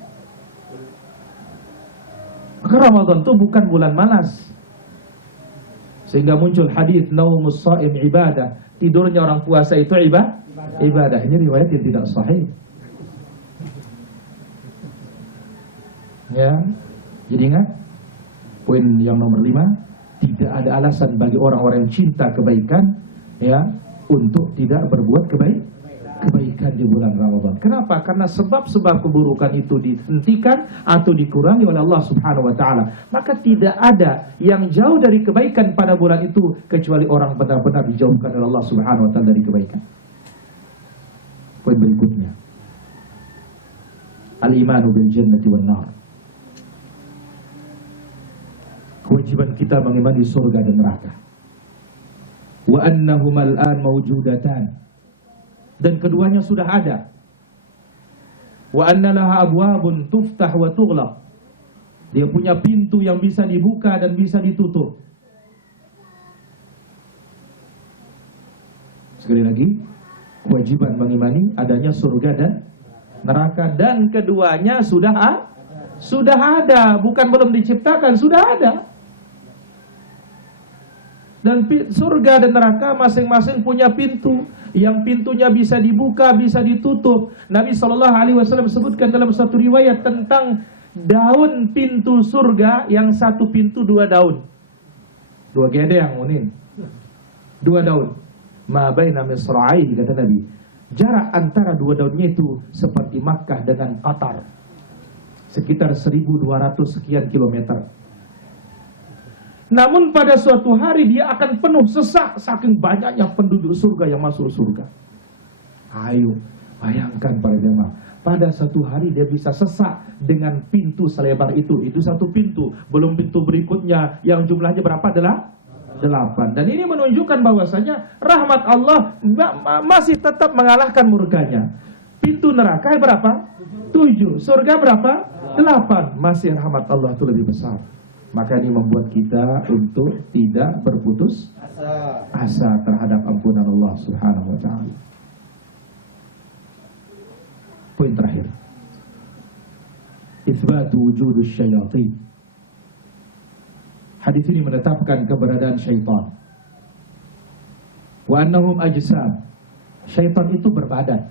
Maka Ramadan itu bukan bulan malas. Sehingga muncul hadis naumus shaim ibadah. Tidurnya orang puasa itu ibadah. Ini riwayat yang tidak sahih. Ya. Jadi ingat poin yang nomor 5, tidak ada alasan bagi orang-orang yang cinta kebaikan ya untuk tidak berbuat kebaikan di bulan Ramadan. Kenapa? Karena sebab-sebab keburukan itu dihentikan atau dikurangi oleh Allah Subhanahu wa taala. Maka tidak ada yang jauh dari kebaikan pada bulan itu kecuali orang benar-benar dijauhkan oleh Allah Subhanahu wa taala dari kebaikan. Poin berikutnya, al-imanu bil jannati wan nar. Kewajiban kita mengimani surga dan neraka. Wa annahuma al-an mawjudatan. Dan keduanya sudah ada. Wa anna laha abwabun tuftah wa tughlaq. Dia punya pintu yang bisa dibuka dan bisa ditutup. Sekali lagi, kewajiban mengimani adanya surga dan neraka, dan keduanya sudah ada, bukan belum diciptakan, sudah ada. Dan surga dan neraka masing-masing punya pintu, yang pintunya bisa dibuka, bisa ditutup. Nabi SAW sebutkan dalam satu riwayat tentang daun pintu surga, yang satu pintu 2 daun. 2 gedeng, unin. 2 daun. Ma baina misra'aihi, kata Nabi. Jarak antara 2 daunnya itu seperti Makkah dengan Qatar. Sekitar 1.200 sekian kilometer. Namun pada suatu hari dia akan penuh sesak saking banyaknya penduduk surga yang masuk surga. Ayo, bayangkan para jemaah. Pada satu hari dia bisa sesak dengan pintu selebar itu. Itu satu pintu. Belum pintu berikutnya yang jumlahnya berapa adalah 8. Dan ini menunjukkan bahwasanya rahmat Allah masih tetap mengalahkan murkanya. Pintu neraka berapa? 7. Surga berapa? 8. Masih rahmat Allah itu lebih besar. Maka ini membuat kita untuk tidak berputus asa terhadap ampunan Allah Subhanahu wa ta'ala. Poin terakhir, itsbatu wujudus syayatin. Hadis ini menetapkan keberadaan syaitan. Wa annahum ajsam. Syaitan itu berbadan.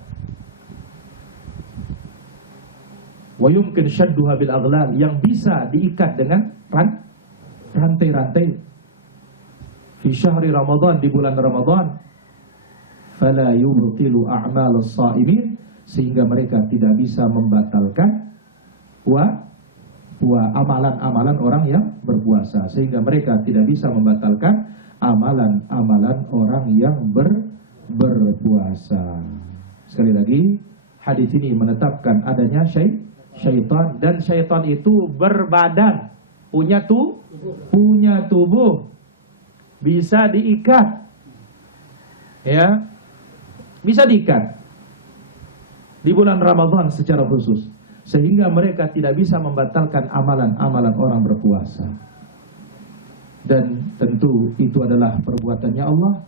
Wa yumkin syadduha bil aghlal, yang bisa diikat dengan rantai-rantai. Fi syahri Ramadan, di bulan Ramadan. Fala yubtilu a'malus sha'imin, sehingga mereka tidak bisa membatalkan amalan-amalan orang yang berpuasa, sehingga mereka tidak bisa membatalkan amalan-amalan orang yang berpuasa. Sekali lagi, hadis ini menetapkan adanya syaitan, dan syaitan itu berbadan, punya tubuh, bisa diikat, ya, bisa diikat di bulan Ramadan secara khusus, sehingga mereka tidak bisa membatalkan amalan-amalan orang berpuasa. Dan tentu itu adalah perbuatannya Allah.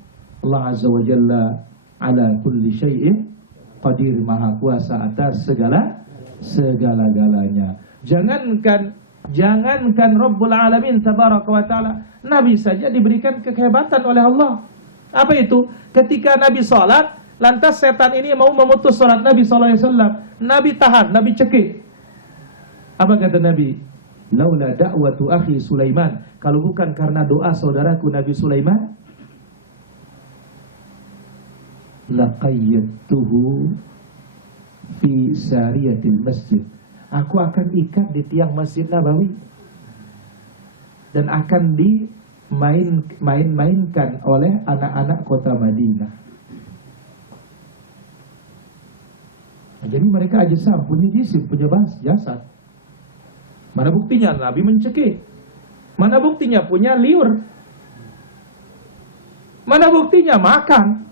Allah Azza wa Jalla ala kulli syai'in qadir, maha kuasa atas segala-galanya. Jangankan Rabbul Alamin tabaraka wa ta'ala, Nabi saja diberikan kehebatan oleh Allah. Apa itu? Ketika Nabi sholat, lantas setan ini mau memutus sholat Nabi SAW. Nabi tahan, Nabi cekik. Apa kata Nabi? laula da'watu akhi Sulaiman, kalau bukan karena doa saudaraku Nabi Sulaiman, laqayyatuhu fi sariyatil masjid, aku akan ikat di tiang Masjid Nabawi dan akan dimain-mainkan oleh anak-anak kota Madinah. Jadi mereka ajsam, punya jisim, punya jasad. Mana buktinya Nabi mencekik? Mana buktinya punya liur? Mana buktinya makan?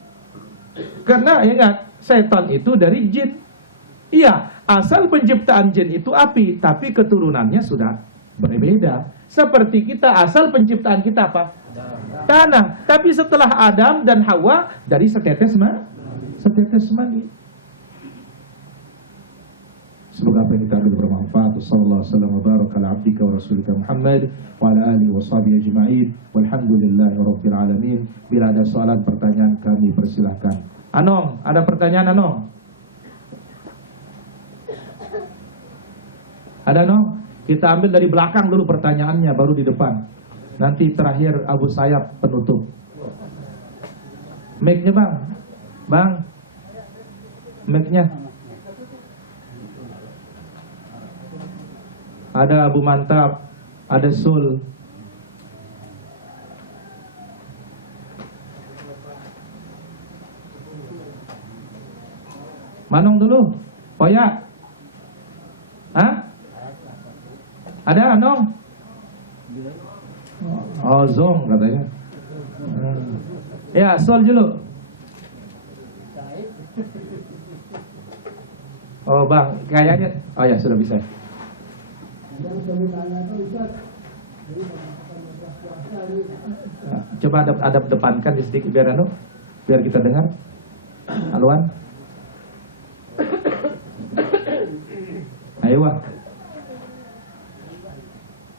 Karena ingat, setan itu dari jin. Iya, asal penciptaan jin itu api, tapi keturunannya sudah berbeda. Seperti kita, asal penciptaan kita apa? Tanah. Tapi setelah Adam dan Hawa dari setetes mani. Semoga apa yang kita ambil bermanfaat. Sallallahu alaihi wasallam wa baraka ala abdika wa rasulika Muhammad wa ala alihi wa sahbihi ajma'in. Walhamdulillahi rabbil alamin. Bila ada soalan pertanyaan kami persilahkan. Anong, ada pertanyaan Anong? Ada Anong? Kita ambil dari belakang dulu pertanyaannya, baru di depan. Nanti terakhir Abu Sayyaf penutup. Mic-nya Bang. Bang. Mic-nya. Ada Abu Mantap, ada Sul. Manong dulu, Poya. Hah? Ada Anong? Oh, Zong katanya. Ya, Sul dulu. Oh, Bang, kayaknya. Oh ya, sudah bisa. Coba adap depankan di sedikit biar kita dengar. Aluan. Ayo.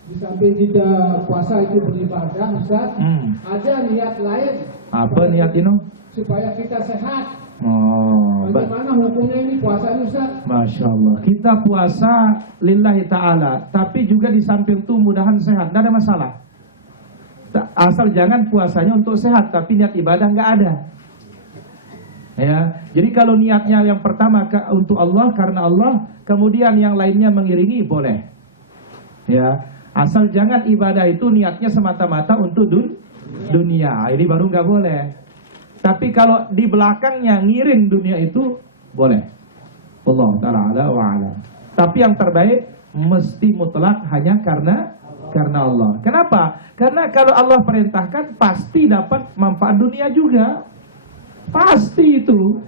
Di samping tidak puasa itu beribadah, Ustaz, ada niat lain. Apa niat ini? Supaya kita sehat. Oh, bagaimana hukumnya ini puasa ini, Ustaz? Masya Allah. Kita puasa lillahi ta'ala, tapi juga di samping itu mudahan sehat, tidak ada masalah. Asal jangan puasanya untuk sehat, tapi niat ibadah nggak ada. Ya, jadi kalau niatnya yang pertama untuk Allah, karena Allah, kemudian yang lainnya mengiringi, boleh. Ya, asal jangan ibadah itu niatnya semata-mata untuk dunia, ini baru nggak boleh. Tapi kalau di belakangnya ngiring dunia itu boleh. Allah Ta'ala wa'ala. Tapi yang terbaik mesti mutlak hanya karena Allah. Kenapa? Karena kalau Allah perintahkan pasti dapat manfaat dunia juga. Pasti itu.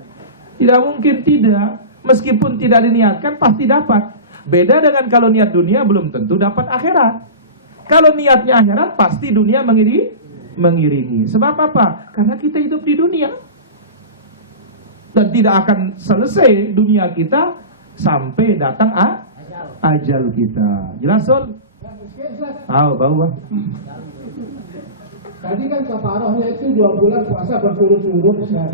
Tidak mungkin tidak. Meskipun tidak diniatkan pasti dapat. Beda dengan kalau niat dunia belum tentu dapat akhirat. Kalau niatnya akhirat pasti dunia mengiringi. Sebab apa? Karena kita hidup di dunia dan tidak akan selesai dunia kita sampai datang ajal kita. Jelas Sol? Bawah. Tadi kan kafarohnya itu 2 bulan puasa berturut-turut, Ustaz.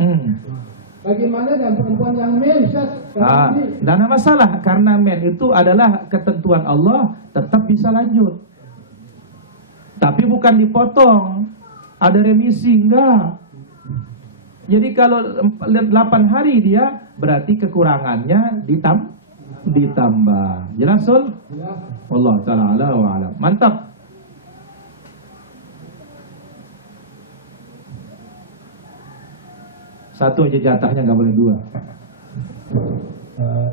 Bagaimana dengan perempuan yang men, Ustaz? Tidak ada masalah, karena men itu adalah ketentuan Allah, tetap bisa lanjut. Tapi bukan dipotong. Ada remisi, enggak. Jadi kalau 8 hari dia, berarti kekurangannya ditambah. Jelas, Sul? Allah Ta'ala wa'alam. Mantap. Satu aja jatahnya, nggak boleh 2.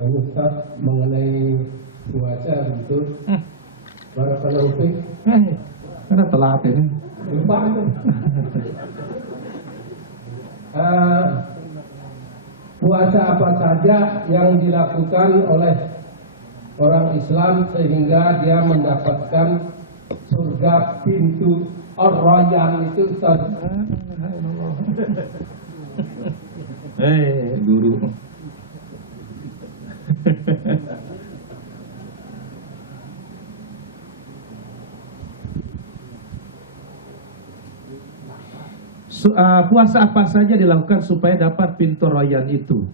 Ini Ustaz mengenai puasa itu. Barakallahu fiik. Karena telat ini. Lupa itu. Puasa apa saja yang dilakukan oleh orang Islam sehingga dia mendapatkan surga pintu Ar-Rayyan itu, Ustaz? Guru. Puasa apa saja dilakukan supaya dapat pintu Rayyan itu?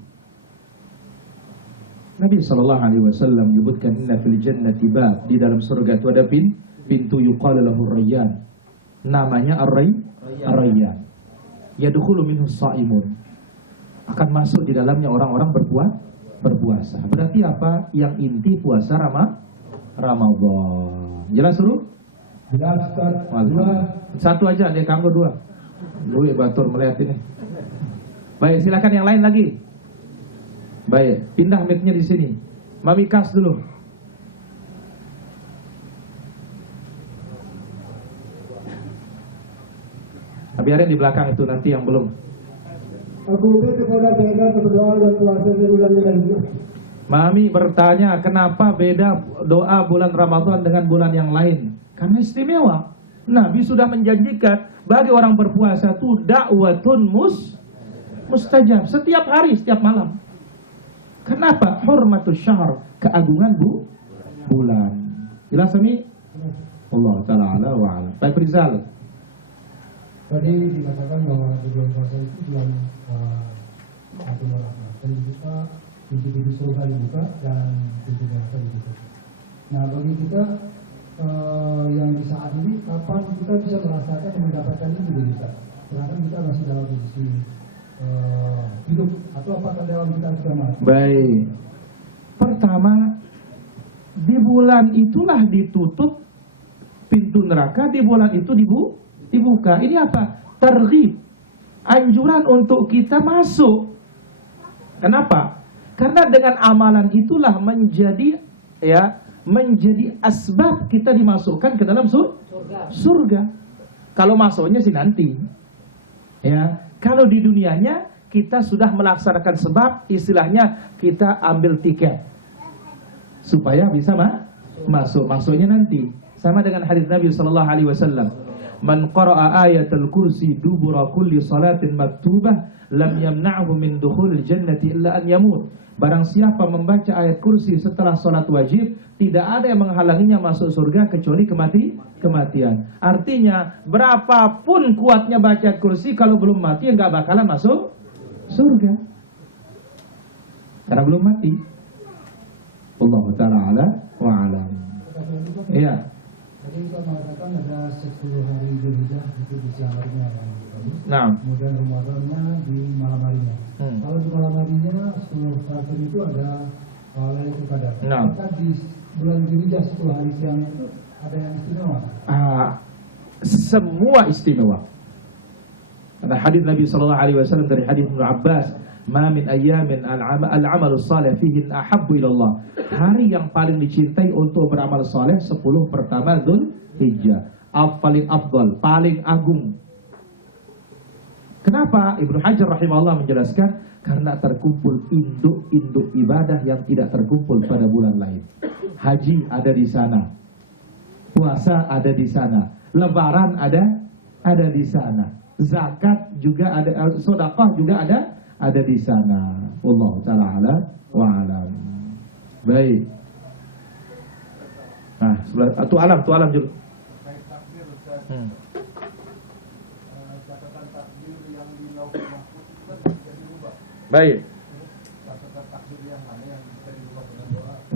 Nabi sallallahu alaihi wasallam menyebutkan inna fil jannati bab, di dalam surga itu ada pintu yuqalu lahu Rayyan. Namanya Ar-Rayyan. Yadkhulu minhu shaimun. Akan masuk di dalamnya orang-orang berpuasa. Berarti apa? Yang inti puasa Ramadan. Jelas dulu? Jelas, Ustaz. Satu aja, dia kanggo dua. Lu batur melihat ini. Baik, silakan yang lain lagi. Baik, pindah mic-nya di sini. Mami Kas dulu. Biarin di belakang itu nanti yang belum. Aku kepada mereka berdoa dan puasa di bulan-bulan ini. Mami bertanya, kenapa beda doa bulan Ramadan dengan bulan yang lain? Karena istimewa. Nabi sudah menjanjikan bagi orang berpuasa itu dakwatun mustajab setiap hari, setiap malam. Kenapa? Hurmatus syahr, keagungan bulan. Jelas Ami? Allah taala ala wa ala. Baik Rizal. Tadi dikatakan bahwa di bulan puasa itu bulan satu malam. Dan kita pintu-pintu surga dibuka dan pintu neraka dibuka. Nah bagi kita yang di saat ini, kapan kita bisa merasakan dan mendapatkan itu bisa? Sedangkan kita masih dalam posisi hidup, atau apakah dalam kita sudah mati? Baik. Pertama, di bulan itulah ditutup pintu neraka, di bulan itu dibuka. Ini apa? Targhib. Anjuran untuk kita masuk. Kenapa? Karena dengan amalan itulah menjadi asbab kita dimasukkan ke dalam surga. Kalau masuknya sih nanti. Ya. Kalau di dunianya kita sudah melaksanakan sebab, istilahnya kita ambil tiket supaya bisa masuk. Masuknya nanti. Sama dengan hadis Nabi sallallahu alaihi wasallam. Man qara'a ayatul kursi dubura kulli salatin maktubah lam yamna'hu min dukhulil jannati illa an yamut. Barang siapa membaca ayat kursi setelah salat wajib, tidak ada yang menghalanginya masuk surga kecuali kematian. Artinya, berapapun kuatnya baca ayat kursi, kalau belum mati, enggak bakalan masuk surga. Karena belum mati. Allah Ta'ala ala wa alam. Iya. Tadi kita mengatakan ada 10 hari Dzulhijjah itu di siang harinya yang bagus. Nah. Kemudian Ramadannya di malam harinya. Kalau di malam harinya 10 terakhir itu ada Lailatul Qadar. Nah. Maka di bulan Dzulhijjah 10 hari siangnya itu ada yang istimewa. Semua istimewa. Ada hadis Nabi sallallahu alaihi wasallam dari hadis Ibnu Abbas, "Ma min ayyamin al-'amalu salih fihi ahabbu ila Allah." Hari yang paling dicintai untuk beramal saleh 10 pertama Dzulhijjah. Paling afdal, paling agung. Kenapa? Ibnu Hajar rahimahullah menjelaskan karena terkumpul induk-induk ibadah yang tidak terkumpul pada bulan lain. Haji ada di sana. Puasa ada di sana. Lebaran ada di sana. Zakat juga ada, sedekah juga ada di sana. Wallahu taala ala wa alam. Baik. Nah, sebelah tu alam dulu. Baik.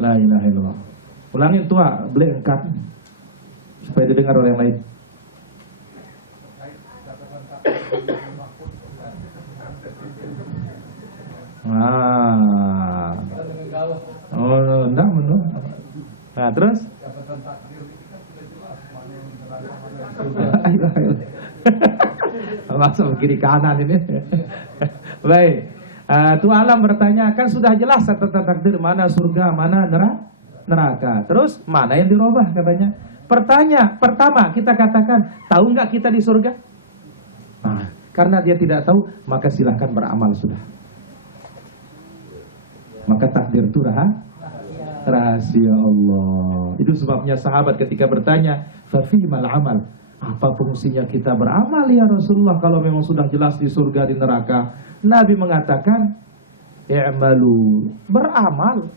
La ilaha illallah. Ulangin tua, beli engkat supaya didengar oleh yang lain. Oh, enggak menurut. Nah, terus? Masuk kiri kanan ini. Baik. Tu alam bertanya, kan sudah jelas tata takdir mana surga, mana neraka. Terus mana yang dirubah katanya? Pertama kita katakan, tahu nggak kita di surga? Nah, karena dia tidak tahu, maka silahkan beramal sudah. Maka takdir itu rahasia Allah. Itu sebabnya sahabat ketika bertanya, "Fafimal amal?" Apa fungsinya kita beramal ya Rasulullah kalau memang sudah jelas di surga, di neraka? Nabi mengatakan, "I'malu." Beramal.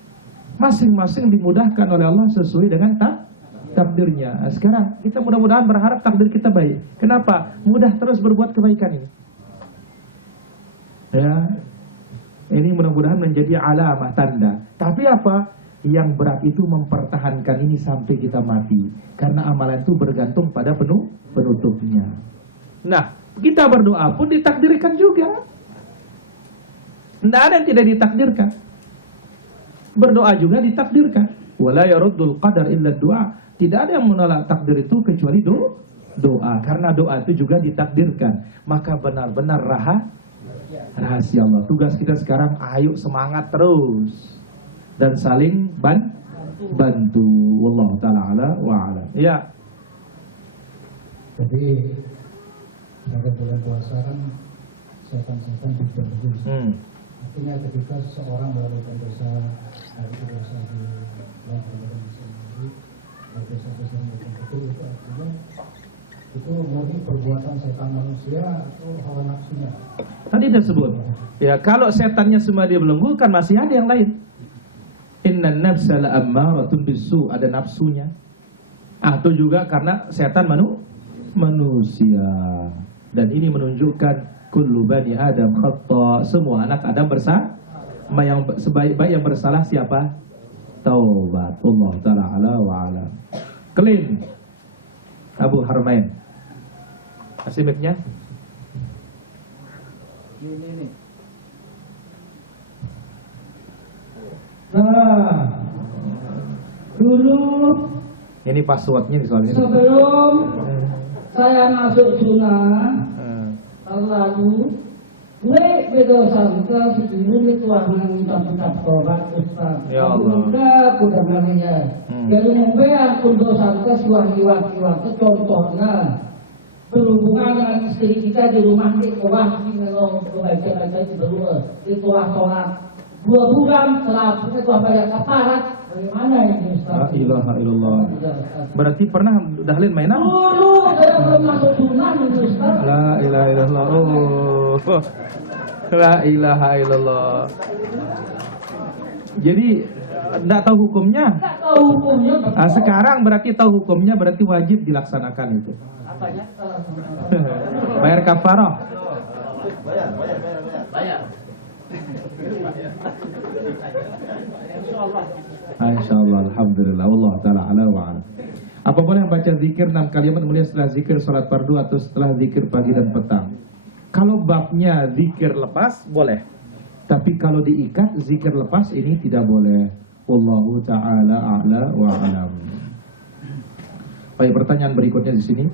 Masing-masing dimudahkan oleh Allah sesuai dengan takdirnya. Nah, sekarang kita mudah-mudahan berharap takdir kita baik. Kenapa? Mudah terus berbuat kebaikan ini. Ya. Ini mudah-mudahan menjadi alamah tanda. Tapi apa? Yang berat itu mempertahankan ini sampai kita mati. Karena amalan itu bergantung pada penutupnya. Nah, kita berdoa pun ditakdirkan juga. Tidak ada yang tidak ditakdirkan. Berdoa juga ditakdirkan. Wala yaruddul qadar illa doa. Tidak ada yang menolak takdir itu kecuali doa. Karena doa itu juga ditakdirkan. Maka benar-benar rahasia Allah. Tugas kita sekarang, ayo semangat terus dan saling bantu. Wallahu taala ala wa ala. Ya. Jadi pada bulan puasa kan setan-setan diberhenti. Artinya ketika seseorang melakukan dosa, hari itu dosa di bulan Ramadan sendiri, dosa-dosa yang betul itu artinya itu murni perbuatan setan manusia atau hawa nafsunya. Tadi dia sebut. Ya, kalau setannya semua dia belenggu, kan masih ada yang lain. Innan nafsa la'ammaratun bisu, ada nafsunya. Itu juga karena setan manusia. Dan ini menunjukkan kullu bani Adam khata, semua anak Adam bersalah. Yang sebaik-baik yang bersalah siapa? Taubat. Allah taala ala wa ala. Clean. Abu Harmain. Kasih mic-nya. Ini. Nah, dulu Ini passwordnya nih soalnya. sebelum saya masuk sunnah, lalu gue berdosa sebelum itu akan minta tobat Ustaz. Ya Allah. Udah namanya. Jadi mungkin aku dosa siwa-siwa contohnya berhubungan dengan istri kita di rumah di bawah di baca-baca di bawah itu sholat 2 bulan setelah itu banyak kafarat. Bagaimana ini Ustaz? La ilaha illallah. Berarti pernah dahlin mainan? Dulu saya belum masuk sunnah itu Ustaz. La ilaha illallah. Oh. La ilaha illallah. Jadi enggak tahu hukumnya. Nggak tahu hukumnya. Sekarang berarti tahu hukumnya, berarti wajib dilaksanakan itu. Apanya? Bayar kafarah. Bayar. Insyaallah, alhamdulillah, Allah taala ala wa ala. Apa boleh baca zikir 6 kalimat kemudian setelah zikir salat fardu atau setelah zikir pagi dan petang? Kalau babnya zikir lepas boleh. Tapi kalau diikat zikir lepas ini tidak boleh. Wallahu taala a'la wa alam. Baik, pertanyaan berikutnya di sini.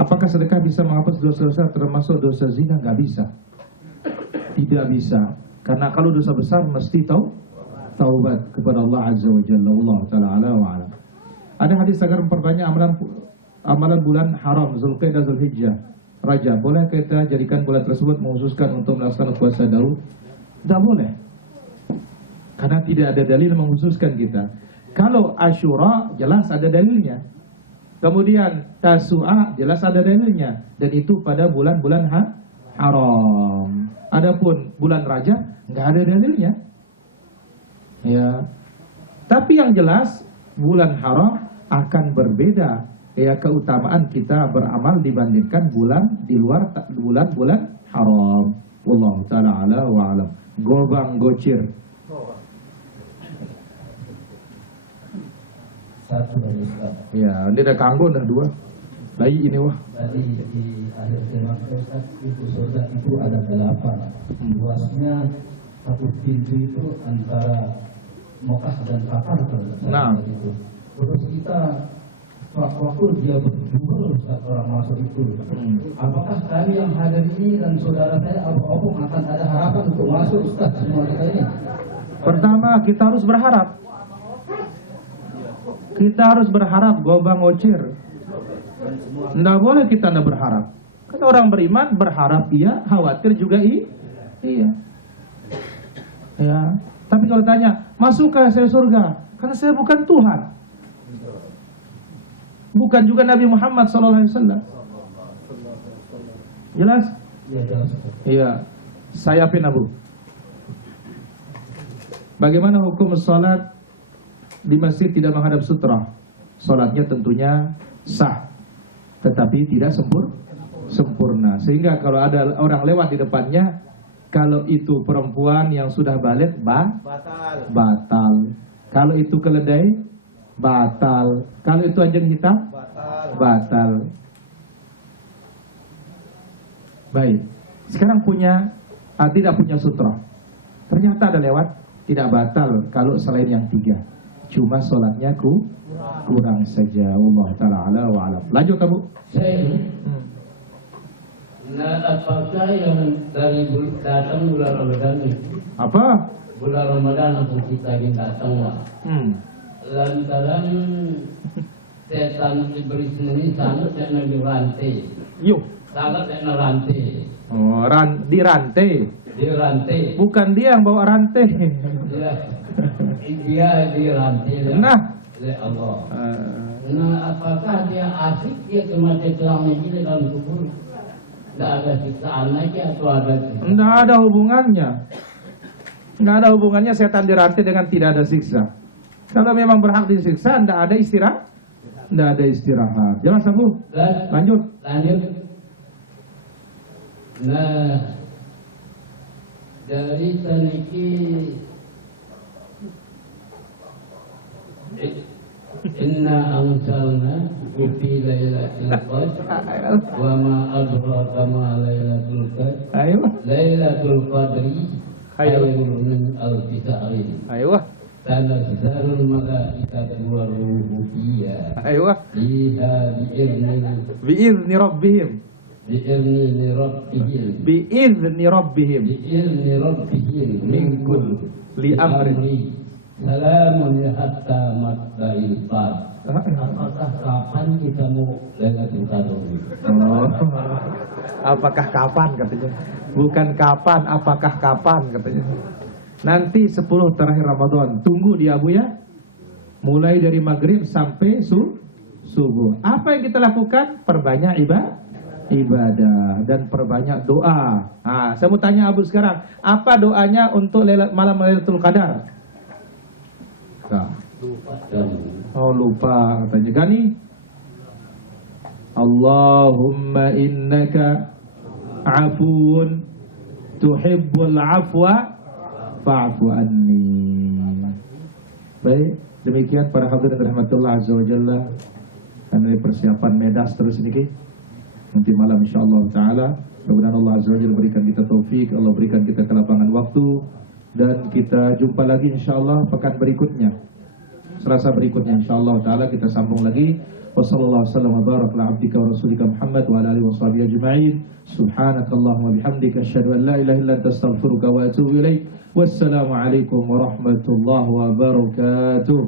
Apakah sedekah bisa menghapus dosa-dosa termasuk dosa zina? Enggak bisa. Tidak bisa. Karena kalau dosa besar mesti taubat kepada Allah Azza wa Jalla. Allah taala ala wa ala. Ada hadis agar memperbanyak amalan bulan haram Zulqa'dah, Zulhijjah, Rajab. Boleh kita jadikan bulan tersebut menghususkan untuk melaksanakan puasa Daud? Tidak boleh. Karena tidak ada dalil menghususkan kita. Kalau Asyura jelas ada dalilnya. Kemudian Tasu'a jelas ada dalilnya, dan itu pada bulan-bulan haram. Adapun bulan Rajab nggak ada dalilnya. Ya. Tapi yang jelas bulan haram akan berbeda ya keutamaan kita beramal dibandingkan bulan di luar bulan-bulan haram. Wallahu taala ala wa alam. Gobang gocir. Satu lagi Ustaz. Ya, ini ada kanggo dan 2. Lagi ini wah. Tadi di akhir tema Ustaz itu surga itu ada 8. Luasnya satu pintu itu antara Mekah dan Qatar. Nah. Itu. Terus kita waktu dia berjumpa Ustaz orang masuk itu. Apakah kami yang hadir ini dan saudara saya Abu akan ada harapan untuk masuk Ustaz semua kita ini? Pertama kita harus berharap. Kita harus berharap gobang ocir. Tidak boleh kita tidak berharap. Kan orang beriman berharap iya, khawatir juga iya. Ya. Tapi kalau tanya, masukkah saya surga? Karena saya bukan Tuhan. Bukan juga Nabi Muhammad SAW. Jelas? Iya. Saya Abu. Bagaimana hukum salat di masjid tidak menghadap sutra? Salatnya tentunya sah, tetapi tidak sempurna. Sehingga kalau ada orang lewat di depannya, Kalau itu perempuan yang sudah balik, Batal. batal. Kalau itu keledai, batal. Kalau itu anjing hitam, Batal. batal. Baik. Sekarang tidak punya sutra. Ternyata ada lewat, tidak batal kalau selain yang 3. Cuma sholatnya kurang saja. Allah Ta'ala ala wa alam. Lanjut Abu. Saya nah apakah yang dari datang bulan Ramadan itu Apa? bulan Ramadan aku kita ingin datang lah lantaran setan iblis ini sangat nak dirantai Yuk. sangat nak rantai Oh, dirantai. dirantai Bukan dia yang bawa rantai. dia dirantai Nah. oleh Allah. Nah, apakah dia asik dia kematian selama ini dalam kubur? Tidak ada siksaan lagi atau ada siksa? Nggak ada hubungannya. Nggak ada hubungannya setan dirantai dengan tidak ada siksa. Kalau memang berhak disiksa, nggak ada istirahat. Nggak ada istirahat. Jelas Abu? Dan Lanjut. lanjut. Nah, dari saniki inna anzalna fi lailatul qadr wa ma adraka ma lailatul qadr Ayo. lailatul qadri Khairun. khairun min alfi syahrin Ayo. tanazzalul malaikatu war ruhu fiha Ayo. fiha Biizni rabbihim. bi'izni rabbihim Biizni rabbihim. bi'izni rabbihim min Li amri. salamun ya hatta matla'il fajr. Apakah kapan kita mau Lailatul Qadar? Oh. Apakah kapan katanya? Bukan kapan, apakah kapan katanya. Nanti 10 terakhir Ramadan. Tunggu dia Bu ya. Mulai dari maghrib sampai subuh. Apa yang kita lakukan? Perbanyak ibadah dan perbanyak doa. Nah, saya mau tanya Abu sekarang, apa doanya untuk malam Lailatul Qadar? Nah. Oh lupa katanya. Gani Allahumma innaka afuun tuhibbul afwa fa'fu anni. Baik, demikian para hadirin rahmatullah azza wa jalla. Karena persiapan medas terus ini nanti malam insyaallah taala. Mudah-mudahan Allah azza wa jalla berikan kita taufik, Allah berikan kita kelapangan waktu, dan kita jumpa lagi insyaallah pekan berikutnya. Selasa berikutnya insyaallah taala kita sambung lagi. Wassallallahu wasallam wa baraka ala abdika wa rasulika Muhammad wa ala alihi washabihi ajma'in. Subhanakallahumma bihamdika asyhadu an la ilaha illa anta astaghfiruka wa atubu ilaik. Wassalamu alaikum warahmatullahi wabarakatuh.